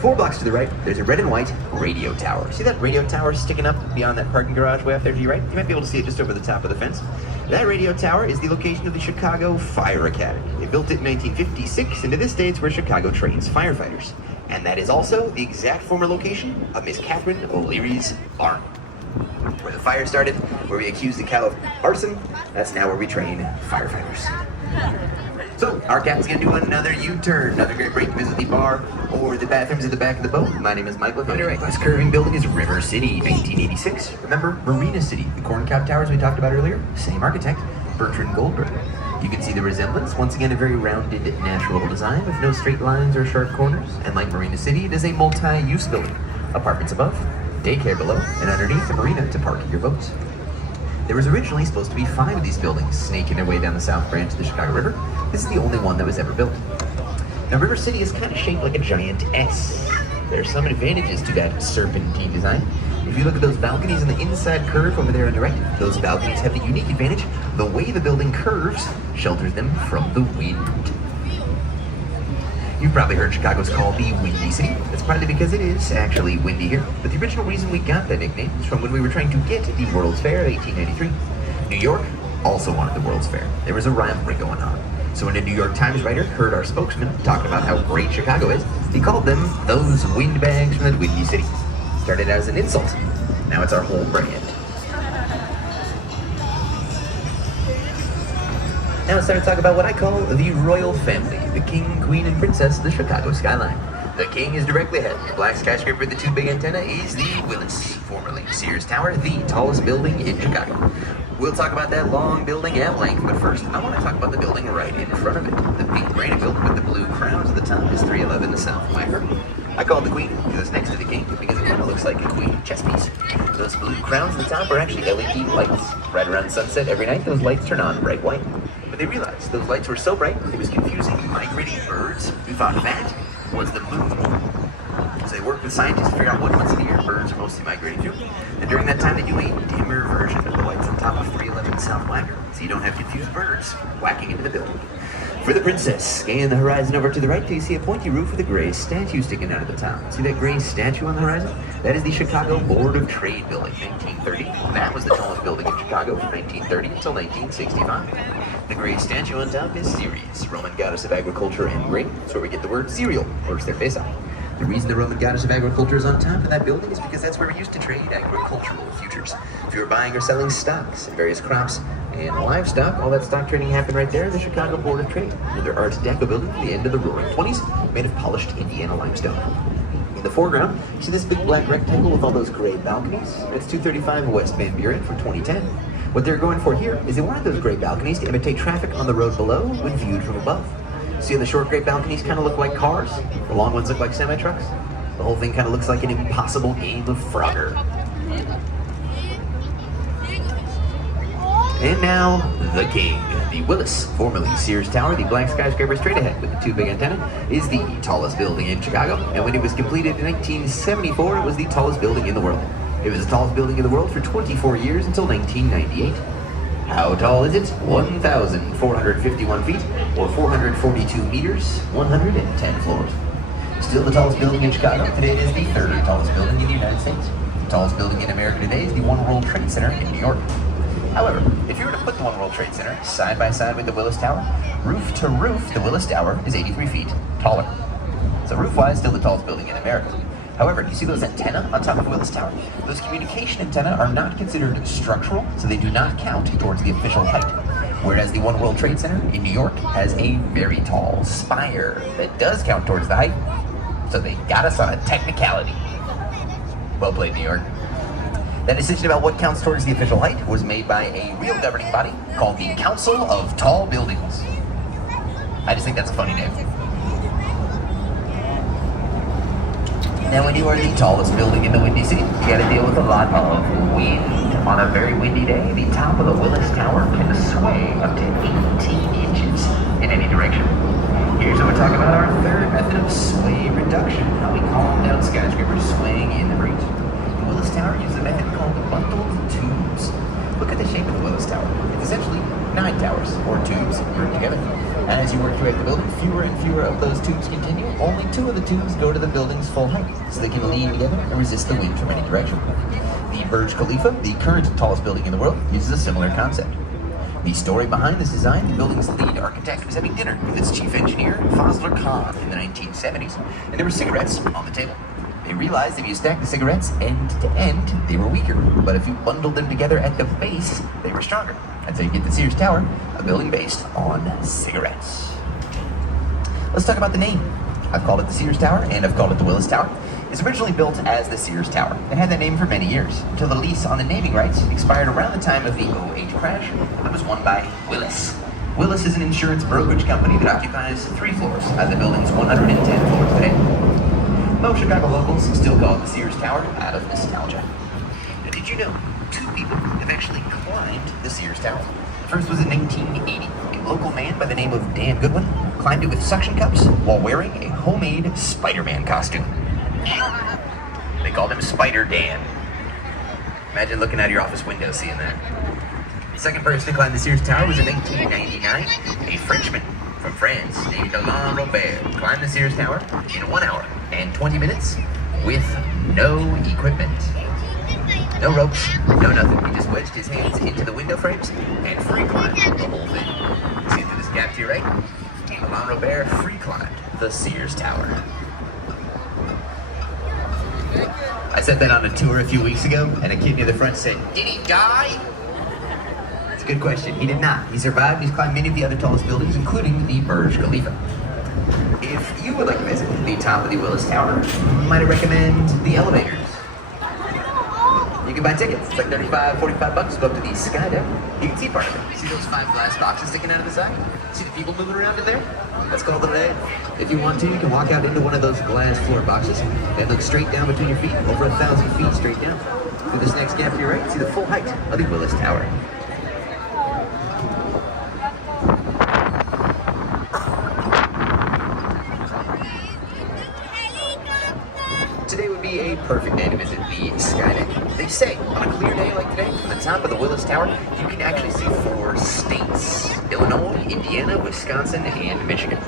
4 blocks to the right, there's a red and white radio tower. See that radio tower sticking up beyond that parking garage way up there to your right? You might be able to see it just over the top of the fence. That radio tower is the location of the Chicago Fire Academy. They built it in 1956, and to this day it's where Chicago trains firefighters. And that is also the exact former location of Miss Catherine O'Leary's barn. Where the fire started, where we accused the cow of arson, that's now where we train firefighters. So, our captain's gonna do another U-turn, another great break, visit the bar or the bathrooms at the back of the boat. My name is Michael. This curving building is River City, 1986. Remember Marina City, the corn cob towers we talked about earlier? Same architect, Bertrand Goldberg. You can see the resemblance. Once again, a very rounded, natural design with no straight lines or sharp corners. And like Marina City, it is a multi-use building. Apartments above, daycare below, and underneath the marina to park your boats. There was originally supposed to be 5 of these buildings snaking their way down the south branch of the Chicago River. This is the only one that was ever built. Now, River City is kind of shaped like a giant S. There are some advantages to that serpentine design. If you look at those balconies in the inside curve over there on the right, those balconies have the unique advantage. The way the building curves shelters them from the wind. You've probably heard Chicago's called the Windy City. That's partly because it is actually windy here. But the original reason we got that nickname is from when we were trying to get the World's Fair of 1893. New York also wanted the World's Fair. There was a rivalry going on. So when a New York Times writer heard our spokesman talking about how great Chicago is, he called them those windbags from the Windy City. Started out as an insult. Now it's our whole brand. Now it's time to talk about what I call the royal family, the king, queen, and princess of the Chicago skyline. The king is directly ahead. The black skyscraper with the 2 big antenna is the Willis, formerly Sears Tower, the tallest building in Chicago. We'll talk about that long building at length, but first I want to talk about the building right in front of it. The pink granite building with the blue crowns at the top is 311 the South Flanker. I call it the queen because it's next to the king because it kind of looks like a queen chess piece. Those blue crowns at the top are actually LED lights. Right around sunset every night, those lights turn on bright white. But they realized those lights were so bright, it was confusing migrating birds. We found that was the moon. So they worked with scientists to figure out what months of the year birds are mostly migrating through. And during that time, they do a dimmer version of the lights on top of 311 South Wagner, so you don't have confused birds whacking into the building. For the princess, scan the horizon over to the right till you see a pointy roof with a gray statue sticking out of the top. See that gray statue on the horizon? That is the Chicago Board of Trade building, 1930. That was the tallest building in Chicago from 1930 until 1965. The gray statue on top is Ceres, Roman goddess of agriculture and grain. That's where we get the word cereal, or it's their face off. The reason the Roman goddess of agriculture is on top of that building is because that's where we used to trade agricultural futures. If you were buying or selling stocks and various crops and livestock, all that stock trading happened right there in the Chicago Board of Trade, with their Art Deco building at the end of the Roaring 20s, made of polished Indiana limestone. In the foreground, you see this big black rectangle with all those gray balconies? It's 235 West Van Buren from 2010. What they're going for here is they wanted those gray balconies to imitate traffic on the road below when viewed from above. See, the short gray balconies kind of look like cars, the long ones look like semi-trucks. The whole thing kind of looks like an impossible game of Frogger. And now, the king. The Willis, formerly Sears Tower, the blank skyscraper straight ahead with the two big antennae, is the tallest building in Chicago. And when it was completed in 1974, it was the tallest building in the world. It was the tallest building in the world for 24 years until 1998. How tall is it? 1,451 feet, or 442 meters, 110 floors. Still the tallest building in Chicago. Today it is the third tallest building in the United States. The tallest building in America today is the One World Trade Center in New York. However, if you were to put the One World Trade Center side by side with the Willis Tower, roof to roof, the Willis Tower is 83 feet taller. So roof-wise, still the tallest building in America. However, you see those antennae on top of Willis Tower? Those communication antennae are not considered structural, so they do not count towards the official height. Whereas the One World Trade Center in New York has a very tall spire that does count towards the height, so they got us on a technicality. Well played, New York. That decision about what counts towards the official height was made by a real governing body called the Council of Tall Buildings. I just think that's a funny name. Now, when you are the tallest building in the Windy City, you gotta deal with a lot of wind. On a very windy day, the top of the Willis Tower can sway up to 18 inches in any direction. Here's what we're talking about, our third method of sway reduction, how we calm down skyscrapers swaying in the breeze. The Willis Tower uses a method called bundled tubes. Look at the shape of the Willis Tower. It's essentially 9 towers, or tubes, grouped together. As you work throughout the building, fewer and fewer of those tubes continue. Only 2 of the tubes go to the building's full height, so they can lean together and resist the wind from any direction. The Burj Khalifa, the current tallest building in the world, uses a similar concept. The story behind this design, the building's lead architect was having dinner with its chief engineer, Fazlur Khan, in the 1970s, and there were cigarettes on the table. They realized if you stacked the cigarettes end to end, they were weaker, but if you bundled them together at the base, they were stronger. That's how you get the Sears Tower, a building based on cigarettes. Let's talk about the name. I've called it the Sears Tower, and I've called it the Willis Tower. It's originally built as the Sears Tower. It had that name for many years, until the lease on the naming rights expired around the time of the '08 crash, and it was won by Willis. Willis is an insurance brokerage company that occupies 3 floors out of the building's 110 floors today. Most Chicago locals still call it the Sears Tower out of nostalgia. Now, did you know 2 people have actually climbed the Sears Tower? The first was in 1980. A local man by the name of Dan Goodwin climbed it with suction cups while wearing a homemade Spider-Man costume. They called him Spider Dan. Imagine looking out of your office window seeing that. The second person to climb the Sears Tower was in 1999. A Frenchman from France named Alain Robert climbed the Sears Tower in 1 hour and 20 minutes with no equipment. No ropes, no nothing. He just wedged his hands into the window frames and free climbed the whole thing. See through this gap to your right? Alain Robert free climbed the Sears Tower. I said that on a tour a few weeks ago, and a kid near the front said, "Did he die?" That's a good question. He did not. He survived. He's climbed many of the other tallest buildings, including the Burj Khalifa. If you would like to visit the top of the Willis Tower, might I recommend the elevators. You can buy tickets. It's like $35, $45 to go up to the sky deck. You can see part of it. See those 5 glass boxes sticking out of the side? See the people moving around in there? That's called the red. If you want to, you can walk out into one of those glass floor boxes and look straight down between your feet, over 1,000 feet straight down. Through this next gap to your right, see the full height of the Willis Tower. today would be a perfect day to visit the Skyline. They say, on a clear day like today, from the top of the Willis Tower, you can actually see 4 states: Illinois, Indiana, Wisconsin, and Michigan.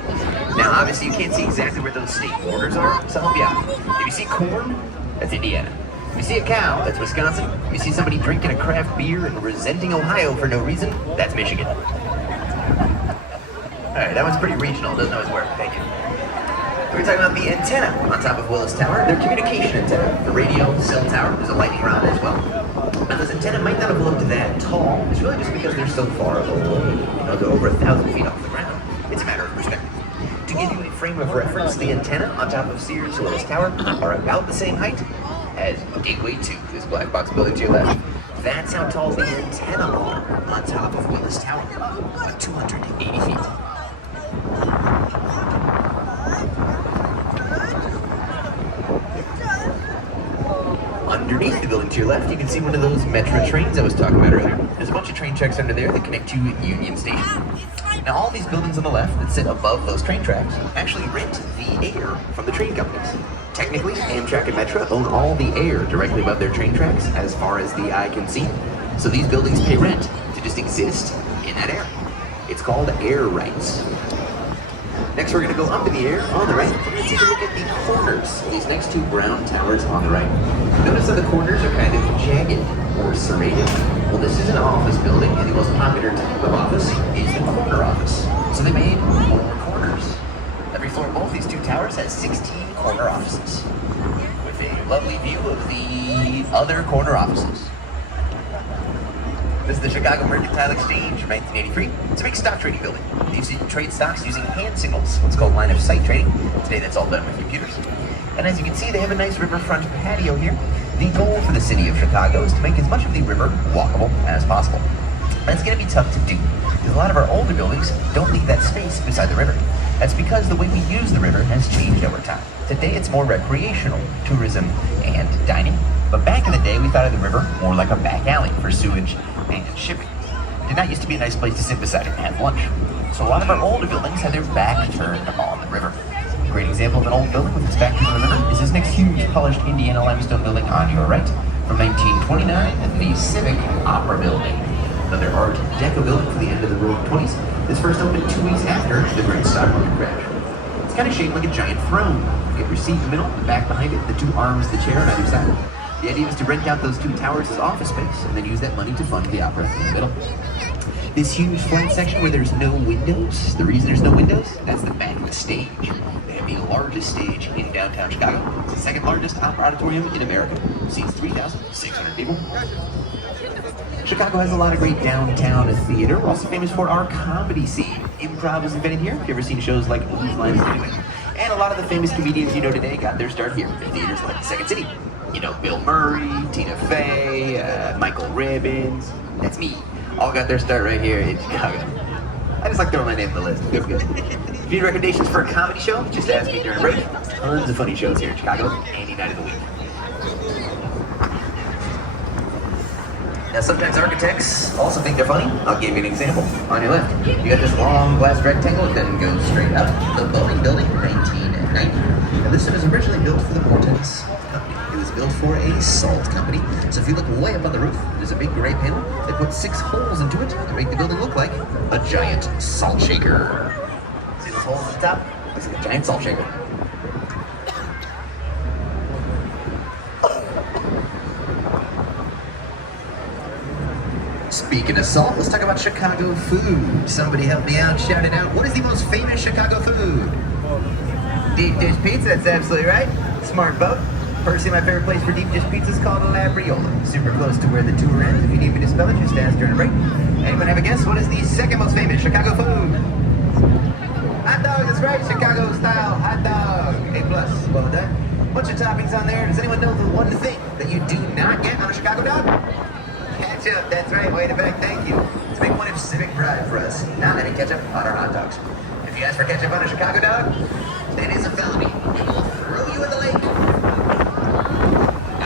Now, obviously, you can't see exactly where those state borders are, so I'll help you out. If you see corn, that's Indiana. If you see a cow, that's Wisconsin. If you see somebody drinking a craft beer and resenting Ohio for no reason, that's Michigan. Alright, that one's pretty regional, doesn't always work. Thank you. We're talking about the antenna on top of Willis Tower. They're communication antenna. The radio, cell tower, there's a lightning rod as well. Now this antenna might not have looked that tall. It's really just because they're so far away. They're over 1,000 feet off the ground. It's a matter of perspective. To give you a frame of reference, the antenna on top of Sears Willis Tower are about the same height as Gateway 2, this black box building to your left. That's how tall the antenna are on top of Willis Tower, about 280 feet. Underneath the building to your left, you can see one of those Metro trains I was talking about earlier. There's a bunch of train tracks under there that connect to Union Station. Now, all these buildings on the left that sit above those train tracks actually rent the air from the train companies. Technically, Amtrak and Metro own all the air directly above their train tracks as far as the eye can see. So these buildings pay rent to just exist in that air. It's called air rights. Next, we're going to go up in the air on the right. We're going to take a look at the corners of these next 2 brown towers on the right. Notice that the corners are kind of jagged or serrated. Well, this is an office building, and the most popular type of office is the corner office. So they made more corners. Every floor of both these 2 towers has 16 corner offices, with a lovely view of the other corner offices. This is the Chicago Mercantile Exchange from 1983. It's a big stock trading building. They used to trade stocks using hand signals, what's called line of sight trading. Today that's all done with computers. And as you can see, they have a nice riverfront patio here. The goal for the city of Chicago is to make as much of the river walkable as possible. That's going to be tough to do, because a lot of our older buildings don't leave that space beside the river. That's because the way we use the river has changed over time. Today it's more recreational, tourism, and dining. But back in the day, we thought of the river more like a back alley for sewage and shipping. It did not used to be a nice place to sit beside it and have lunch. So a lot of our older buildings had their back turned on the river. A great example of an old building with its back turned on the river is this next huge polished Indiana limestone building on your right. From 1929, the Civic Opera Building. Another Art Deco building for the end of the roaring 20s. This first opened 2 weeks after the great stock market crash. It's kind of shaped like a giant throne. You have your seat in the middle, the back behind it, the 2 arms of the chair on either side. The idea was to rent out those 2 towers as office space and then use that money to fund the opera in the middle. This huge flat section where there's no windows, the reason there's no windows, that's the back of the stage. They have the largest stage in downtown Chicago. It's the 2nd largest opera auditorium in America. It seats 3,600 people. Chicago has a lot of great downtown theater. We're also famous for our comedy scene. Improv was invented here. If you've ever seen shows like Whose Line Is It Anyway? And a lot of the famous comedians you know today got their start here in theaters like the Second City. You know, Bill Murray, Tina Fey, Michael Ribbons, that's me. All got their start right here in Chicago. I just like throwing my name on the list. Good. If you need recommendations for a comedy show, just ask me during a break. Tons of funny shows here in Chicago, any night of the week. Now sometimes architects also think they're funny. I'll give you an example. On your left, you got this long glass rectangle that then goes straight up. The Boeing Building, 1990. Now this one was originally built for the Mortons Company. It was built for a salt company. So if you look way up on the roof, there's a big gray panel. They put 6 holes into it to make the building look like a giant salt shaker. See those holes at the top? Looks like a giant salt shaker. Speaking of salt, let's talk about Chicago food. Somebody help me out, shout it out. What is the most famous Chicago food? Deep dish pizza, that's absolutely right. Smart boat. Personally, my favorite place for deep dish pizza is called La Briola. Super close to where the tour ends. If you need me to spell it, just ask during a break. Anyone have a guess? What is the 2nd most famous Chicago food? Hot dog, that's right. Chicago style hot dog. A+, well done. Bunch of toppings on there. Does anyone know the one thing that you do not get on a Chicago dog? Ketchup, that's right, way in the back, thank you. It's a big one of civic pride for us, not having ketchup on our hot dogs. If you ask for ketchup on a Chicago dog, that is a felony. We will throw you in the lake. No,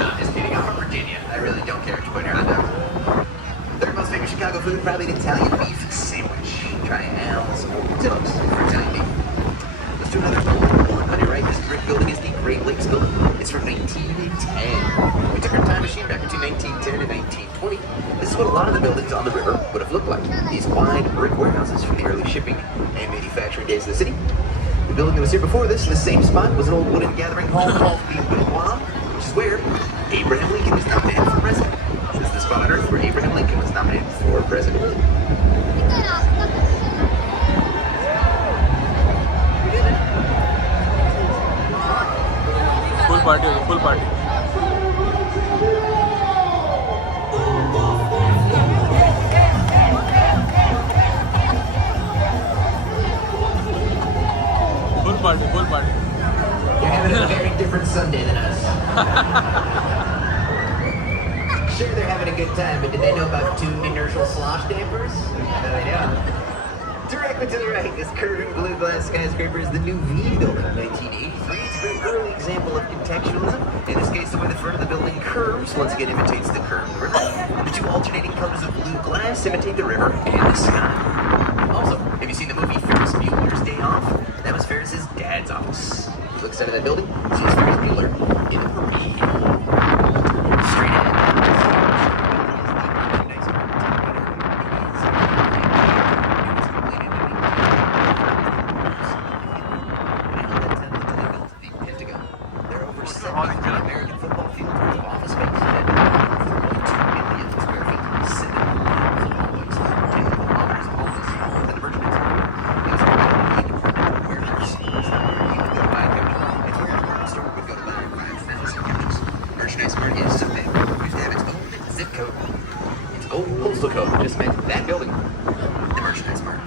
I'm just kidding, I'm from Virginia. I really don't care what you put in your hot dog. 3rd most famous Chicago food, probably an Italian beef sandwich. Try Al's or Portillo's for Italian beef. Let's do another building. On your right, this brick building is the Great Lakes Building. is from 1910. We took our time machine back between 1910 and 1920. This is what a lot of the buildings on the river would have looked like. These wide brick warehouses from the early shipping and manufacturing days of the city. The building that was here before this, in the same spot, was an old wooden gathering hall called the Wigwam, which is where Abraham Lincoln was nominated for president. This is the spot on Earth where Abraham Lincoln was nominated for president. Full party, full party. Full party, full party. You're having a very different Sunday than us. Sure, they're having a good time, but did they know about two inertial slosh dampers? No, they don't. Directly to the right, this curving blue glass skyscraper is the New V building, 1983. It's a very early example of contextualism. In this case, the way the front of the building curves once again imitates the curve of the river. And the two alternating colors of blue glass imitate the river and the sky. Also, have you seen the movie Ferris Bueller's Day Off? That was Ferris's dad's office. If you look inside of that building, sees Ferris Bueller in a parade. Straight ahead. American football field worth of office space and 4.2 million square feet, 7 hallways, 10 kilometers of office, more than a merchandise mart. It was a big warehouse. It's not where you would go to buy a couch. It's where a department store would go to buy 5,000 couches. Merchandise mart is so big, it used to have its own zip code. Its own postal code just meant that building, the merchandise mart.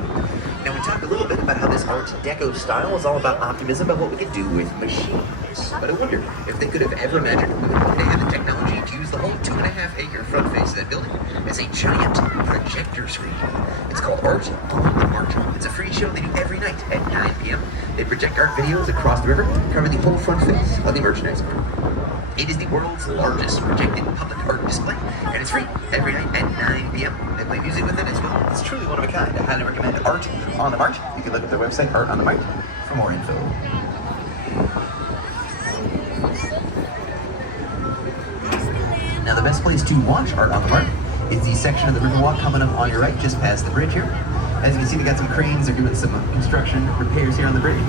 Now we talked a little bit about how this Art Deco style is all about optimism about what we could do with machines. But I wonder if they could have ever imagined we would one day have the technology to use the whole 2.5-acre front face of that building as a giant projector screen. It's called Art on the Mart. It's a free show they do every night at 9 p.m. They project art videos across the river, cover the whole front face of the merchandise mart. It is the world's largest projected public art display, and it's free every night at 9 p.m. They play music with it as well. It's truly one of a kind. I highly recommend Art on the Mart. You can look at their website, Art on the Mart, for more info. Now the best place to watch Art on the Mart is the section of the riverwalk coming up on your right, just past the bridge here. As you can see, they got some cranes. They're doing some construction repairs here on the bridge.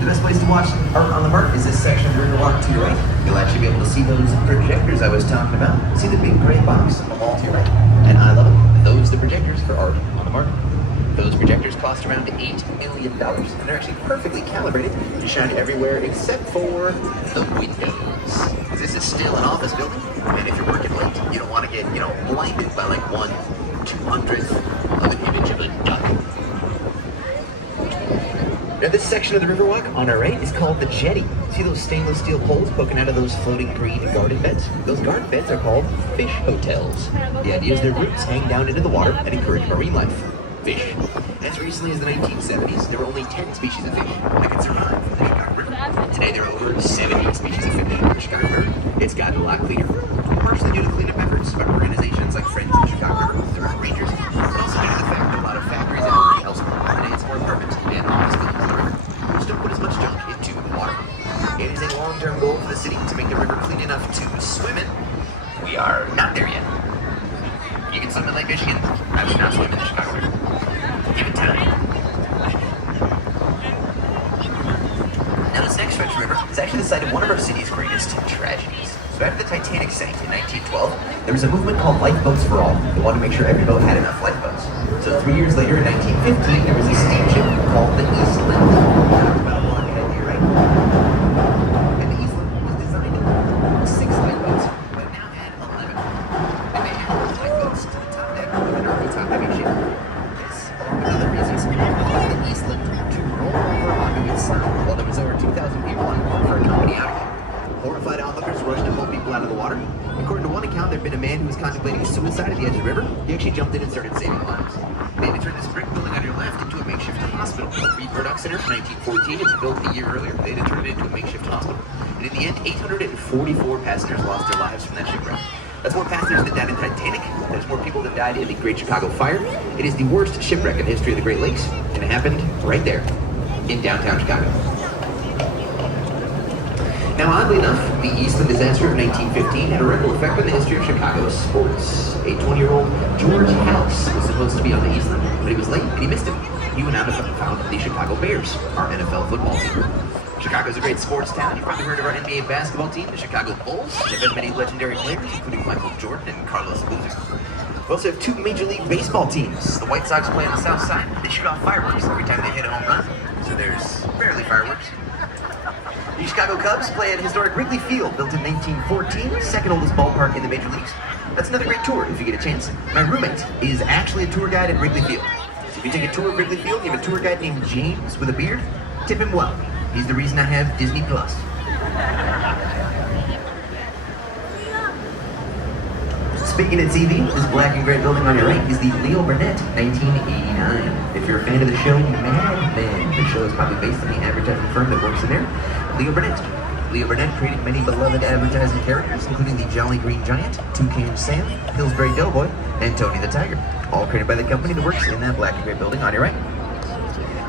The best place to watch Art on the Mart is this section of the riverwalk to your right. You'll actually be able to see those projectors I was talking about. See the big gray box on the wall to your right? And I love it. Those are the projectors for Art on the Mart. Those projectors cost around $8 million, and they're actually perfectly calibrated to shine everywhere except for the windows. This is still an office building, and if you're working late, you don't want to get, blinded by like 1/200th of an image of a duck. Now this section of the riverwalk on our right is called the jetty. See those stainless steel poles poking out of those floating green garden beds? Those garden beds are called fish hotels. The idea is their roots hang down into the water and encourage marine life. Fish. As recently as the 1970s, there were only 10 species of fish that could survive in the Chicago River. Today there are over 70 species of fish in the Chicago River. It's gotten a lot cleaner, partially due to cleanup efforts by organizations like Friends of the Chicago River, the Rangers, but also due to the fact that a lot of factories and everything else today it's more apartments and office buildings on the river, which don't put as much junk into the water. It is a long-term goal for the city to make the river clean enough to swim in. We are not there yet. You can swim in Lake Michigan. I would not swim in the Chicago River. Give it time. Now this next stretch of river is actually the site of one of our city's greatest tragedies. So after the Titanic sank in 1912, there was a movement called Lifeboats for All. They wanted to make sure every boat had enough lifeboats. So 3 years later, in 1915, there was a steamship called the Eastland. About a block ahead here, right? And the Eastland was designed to hold 6 lifeboats, but now had 11. And they added lifeboats to the top deck of an early top-heavy ship. Other reasons allowed the Eastland to roll over onto its side while there was over 2,000 people on board for a company outing. Horrified onlookers rushed to pull people out of the water. According to one account, there had been a man who was contemplating suicide at the edge of the river. He actually jumped in and started saving lives. They had to turn this brick building on your left into a makeshift hospital. The Product Center, 1914, it was built a year earlier. They had to turn it into a makeshift hospital. And in the end, 844 passengers lost their lives from that shipwreck. That's more passengers that died in Titanic. There's more people that died in the Great Chicago Fire. It is the worst shipwreck in the history of the Great Lakes, and it happened right there in downtown Chicago. Now, oddly enough, the Eastland disaster of 1915 had a ripple effect on the history of Chicago sports. A 20-year-old George House was supposed to be on the Eastland, but he was late and he missed it. He went out and found the Chicago Bears, our NFL football team. Chicago's a great sports town. You've probably heard of our NBA basketball team, the Chicago Bulls. They've had many legendary players, including Michael Jordan and Carlos Boozer. We also have two Major League Baseball teams. The White Sox play on the south side. They shoot off fireworks every time they hit a home run, so there's barely fireworks. The Chicago Cubs play at historic Wrigley Field, built in 1914, second oldest ballpark in the major leagues. That's another great tour if you get a chance. My roommate is actually a tour guide at Wrigley Field. So if you take a tour of Wrigley Field, you have a tour guide named James with a beard, tip him well. He's the reason I have Disney Plus. Speaking of TV, this black and gray building on your right is the Leo Burnett 1989. If you're a fan of the show Mad Men, the show is probably based on the advertising firm that works in there, Leo Burnett. Leo Burnett created many beloved advertising characters, including the Jolly Green Giant, Toucan Sam, Pillsbury Doughboy, and Tony the Tiger. All created by the company that works in that black and gray building on your right.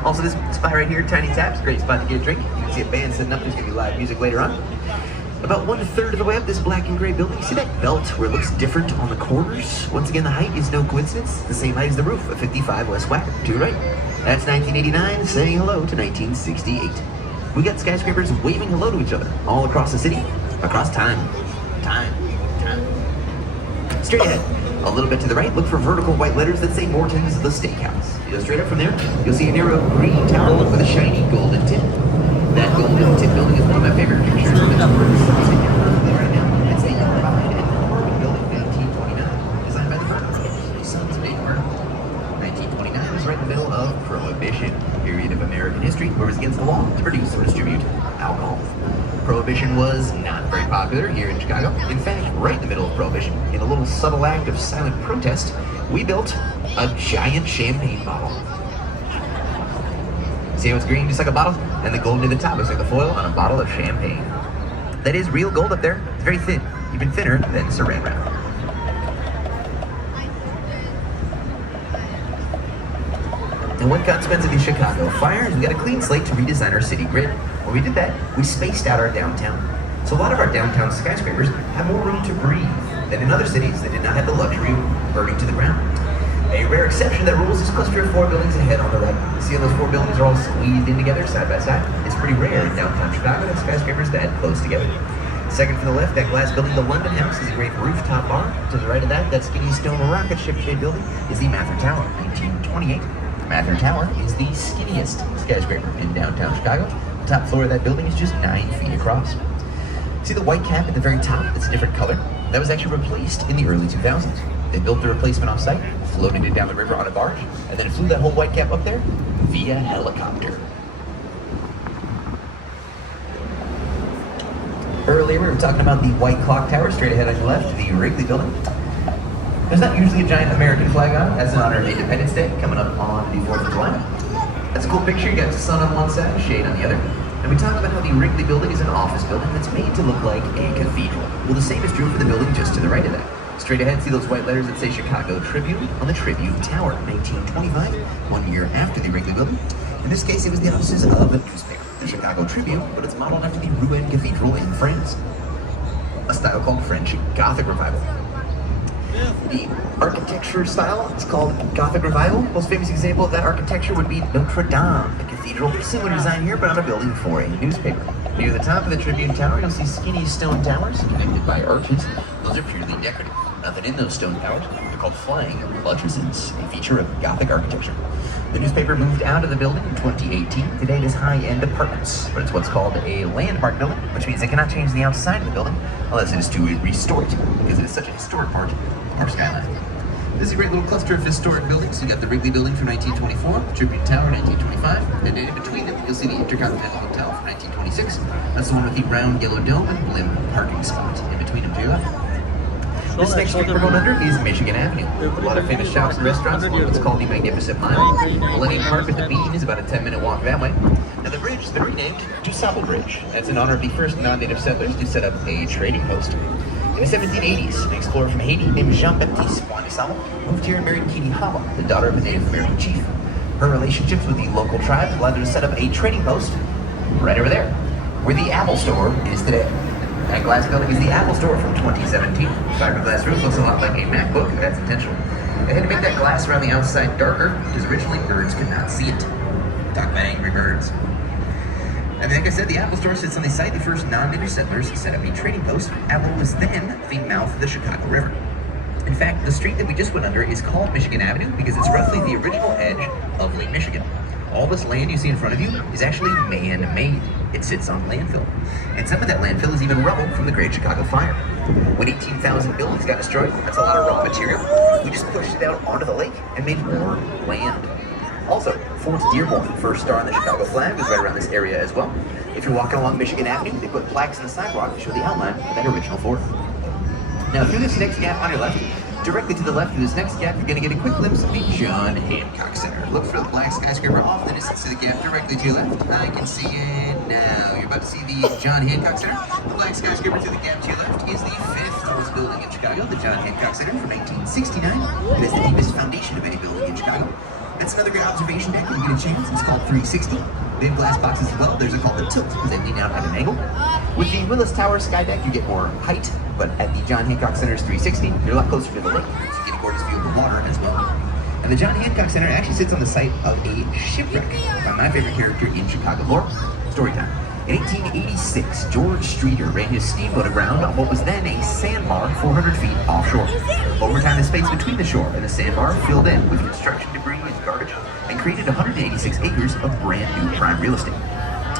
Also, this spot right here, Tiny Taps, great spot to get a drink. You can see a band setting up. There's going to be live music later on. About 1/3 of the way up this black and gray building, you see that belt where it looks different on the corners? Once again, the height is no coincidence. The same height as the roof of 55 West Wacker, to your right. That's 1989, saying hello to 1968. We got skyscrapers waving hello to each other all across the city, across time. Straight ahead, a little bit to the right, look for vertical white letters that say Morton's The Steakhouse. You go straight up from there, you'll see a narrow green tower with a shiny golden tip. That golden tip building is one of my favorite pictures of it. Right now, it's the Embark building, 1929, designed by the Burton Sons Big Art. 1929 was right in the middle of Prohibition, period of American history where it was against the law to produce or distribute alcohol. Prohibition was not very popular here in Chicago. In fact, right in the middle of Prohibition, in a little subtle act of silent protest, we built a giant champagne bottle. See how it's green just like a bottle? And the gold near the top looks like the foil on a bottle of champagne. That is real gold up there. It's very thin, even thinner than saran wrap. And one consequence of the Chicago fire is we got a clean slate to redesign our city grid. When we did that, we spaced out our downtown. So a lot of our downtown skyscrapers have more room to breathe than in other cities that did not have the luxury of burning to the ground. A rare exception to that rule is this cluster of 4 buildings ahead on the right. See how those 4 buildings are all squeezed in together, side by side? It's pretty rare in downtown Chicago to have skyscrapers that close together. Second from the left, that glass building, the London House, is a great rooftop bar. To the right of that, that skinny stone rocket ship shaped building is the Mather Tower, 1928. Mather Tower is the skinniest skyscraper in downtown Chicago. The top floor of that building is just 9 feet across. See the white cap at the very top that's a different color? That was actually replaced in the early 2000s. They built the replacement off-site, floated it down the river on a barge, and then flew that whole white cap up there via helicopter. Earlier we were talking about the white clock tower straight ahead on your left, the Wrigley building. There's not usually a giant American flag on it. That's in honor of Independence Day coming up on the 4th of July. That's a cool picture. You got the sun on one side, shade on the other. And we talked about how the Wrigley building is an office building that's made to look like a cathedral. Well, the same is true for the building just to the right of that. Straight ahead, see those white letters that say Chicago Tribune on the Tribune Tower, 1925, 1 year after the Wrigley building. In this case, it was the offices of a newspaper, the Chicago Tribune, but it's modeled after the Rouen Cathedral in France, a style called French Gothic Revival. The architecture style is called Gothic Revival. Most famous example of that architecture would be Notre Dame, the cathedral. Similar design here, but on a building for a newspaper. Near the top of the Tribune Tower, you'll see skinny stone towers connected by arches. Those are purely decorative. Nothing in those stone towers. They're called flying buttresses, a feature of Gothic architecture. The newspaper moved out of the building in 2018. Today it is high-end apartments, but it's what's called a landmark building, which means they cannot change the outside of the building unless it is to restore it, because it is such a historic part of our skyline. This is a great little cluster of historic buildings. You got the Wrigley Building from 1924, the Tribune Tower 1925, and in between them you'll see the Intercontinental Hotel from 1926. That's the one with the round yellow dome and blimp parking spot in between them to your left. This next street we're going under is Michigan Avenue. A lot of famous shops and restaurants along what's called the Magnificent Mile. Millennium Park at the Bean is about a 10-minute walk that way. And the bridge has been renamed DuSable Bridge. That's in honor of the first non-native settlers to set up a trading post. In the 1780s, an explorer from Haiti named Jean-Baptiste DuSable moved here and married Katie Halla, the daughter of a Native American chief. Her relationships with the local tribe allowed her to set up a trading post right over there. where the Apple Store is today. That glass building is the Apple Store from 2017. Fiberglass roof looks a lot like a MacBook, and that's intentional. They had to make that glass around the outside darker because originally birds could not see it. Talk about angry birds. And like I said, the Apple Store sits on the site the first non-native settlers set up a trading post. Apple was then the mouth of the Chicago River. In fact, the street that we just went under is called Michigan Avenue because it's roughly the original edge of Lake Michigan. All this land you see in front of you is actually man-made. It sits on landfill. And some of that landfill is even rubble from the Great Chicago Fire. When 18,000 buildings got destroyed, that's a lot of raw material. We just pushed it out onto the lake and made more land. Also, Fort Dearborn, first star on the Chicago flag, was right around this area as well. If you're walking along Michigan Avenue, they put plaques in the sidewalk to show the outline of that original fort. Now, through this next gap on your left, directly to the left of this next gap, you're going to get a quick glimpse of the John Hancock Center. Look for the black skyscraper off the distance to the gap directly to your left. I can see it now. You're about to see the John Hancock Center. The black skyscraper to the gap to your left is the 5th tallest building in Chicago, the John Hancock Center from 1969. It is the deepest foundation of any building in Chicago. That's another great observation deck when you get a chance. It's called 360. They have glass boxes as well. There's a called the tilt because they lean out at an angle. With the Willis Tower sky deck, you get more height, but at the John Hancock Center's 360, you're a lot closer to the lake, so you get a gorgeous view of the water as well. And the John Hancock Center actually sits on the site of a shipwreck by my favorite character in Chicago lore, Storytime. In 1886, George Streeter ran his steamboat aground on what was then a sandbar 400 feet offshore. Over time, the space between the shore and the sandbar filled in with construction debris and garbage and created 186 acres of brand new prime real estate.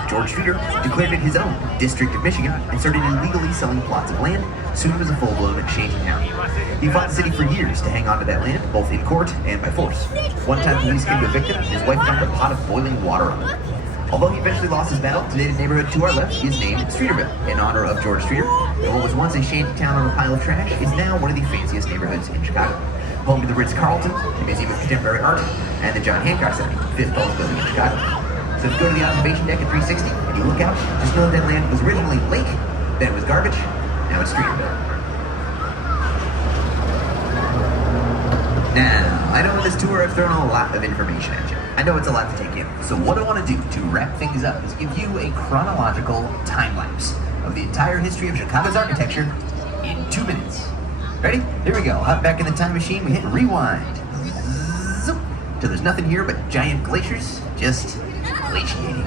George Streeter declared it his own District of Michigan and started illegally selling plots of land. Soon it was a full-blown shanty town. He fought the city for years to hang on to that land, both in court and by force. One time police came to evict him, his wife dumped a pot of boiling water on him. Although he eventually lost his battle, today's neighborhood to our left is named Streeterville in honor of George Streeter. And what was once a shanty town on a pile of trash is now one of the fanciest neighborhoods in Chicago. Home to the Ritz-Carlton, the Museum of Contemporary Art, and the John Hancock Center, 5th tallest building in Chicago. So if you go to the observation deck at 360 and you look out, just know that land was originally lake, then it was garbage, now it's Streeterville. Now, I know in this tour I've thrown a lot of information at you. I know it's a lot to take in. So what I want to do to wrap things up is give you a chronological time-lapse of the entire history of Chicago's architecture in 2 minutes. Ready? Here we go. Hop back in the time machine. We hit rewind. Zoop. Till there's nothing here but giant glaciers just glaciating.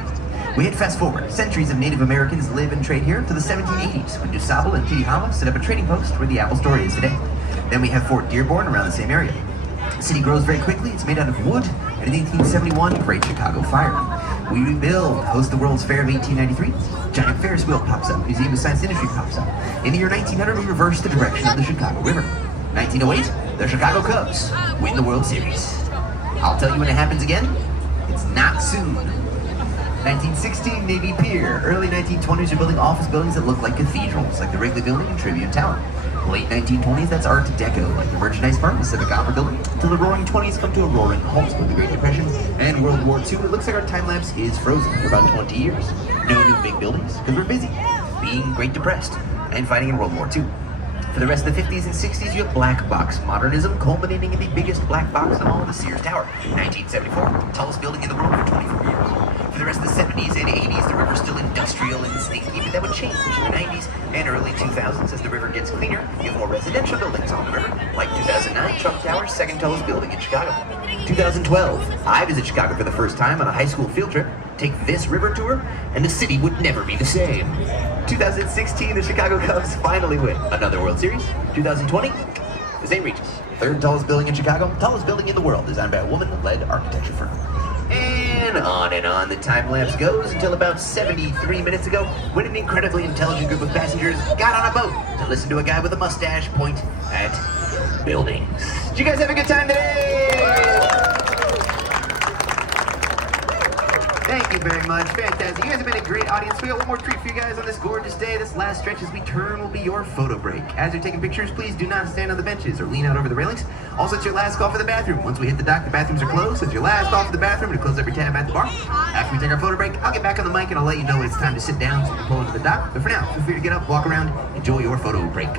We hit fast forward. Centuries of Native Americans live and trade here to the 1780s when DuSable and Kittyhawla set up a trading post where the Apple Store is today. Then we have Fort Dearborn around the same area. The city grows very quickly. It's made out of wood. And in the 1871 Great Chicago Fire, we rebuild, host the World's Fair of 1893. Giant Ferris wheel pops up. Museum of Science Industry pops up. In the year 1900, we reverse the direction of the Chicago River. 1908, the Chicago Cubs win the World Series. I'll tell you when it happens again. It's not soon. 1916, Navy Pier. Early 1920s, you're building office buildings that look like cathedrals, like the Wrigley Building and Tribune Tower. Late 1920s, that's Art Deco, like the Merchandise Firm, the Civic Opera Building. Till the Roaring 20s come to a roaring halt with the Great Depression and World War II. It looks like our time lapse is frozen for about 20 years. No new big buildings, because we're busy being Great Depressed and fighting in World War II. For the rest of the 50s and 60s, you have black box modernism, culminating in the biggest black box in all of the Sears Tower. 1974, tallest building in the world for 24 years. For the rest of the 70s and 80s, the river's still industrial and stinky, but that would change in the 90s and early 2000s as the river gets cleaner. You have more residential buildings on the river, like 2009, Trump Tower, 2nd tallest building in Chicago. 2012, I visit Chicago for the first time on a high school field trip. Take this river tour, and the city would never be the same. 2016, the Chicago Cubs finally win another World Series. 2020, the same Regis. 3rd tallest building in Chicago, tallest building in the world, designed by a woman-led architecture firm. And on the time lapse goes until about 73 minutes ago, when an incredibly intelligent group of passengers got on a boat to listen to a guy with a mustache point at buildings. Did you guys have a good time today? Thank you very much. Fantastic. You guys have been a great audience. We got one more treat for you guys on this gorgeous day. This last stretch as we turn will be your photo break. As you're taking pictures, please do not stand on the benches or lean out over the railings. Also, it's your last call for the bathroom. Once we hit the dock, the bathrooms are closed. So it's your last call for the bathroom to close every tab at the bar. After we take our photo break, I'll get back on the mic and I'll let you know when it's time to sit down so you can pull into the dock. But for now, feel free to get up, walk around, enjoy your photo break.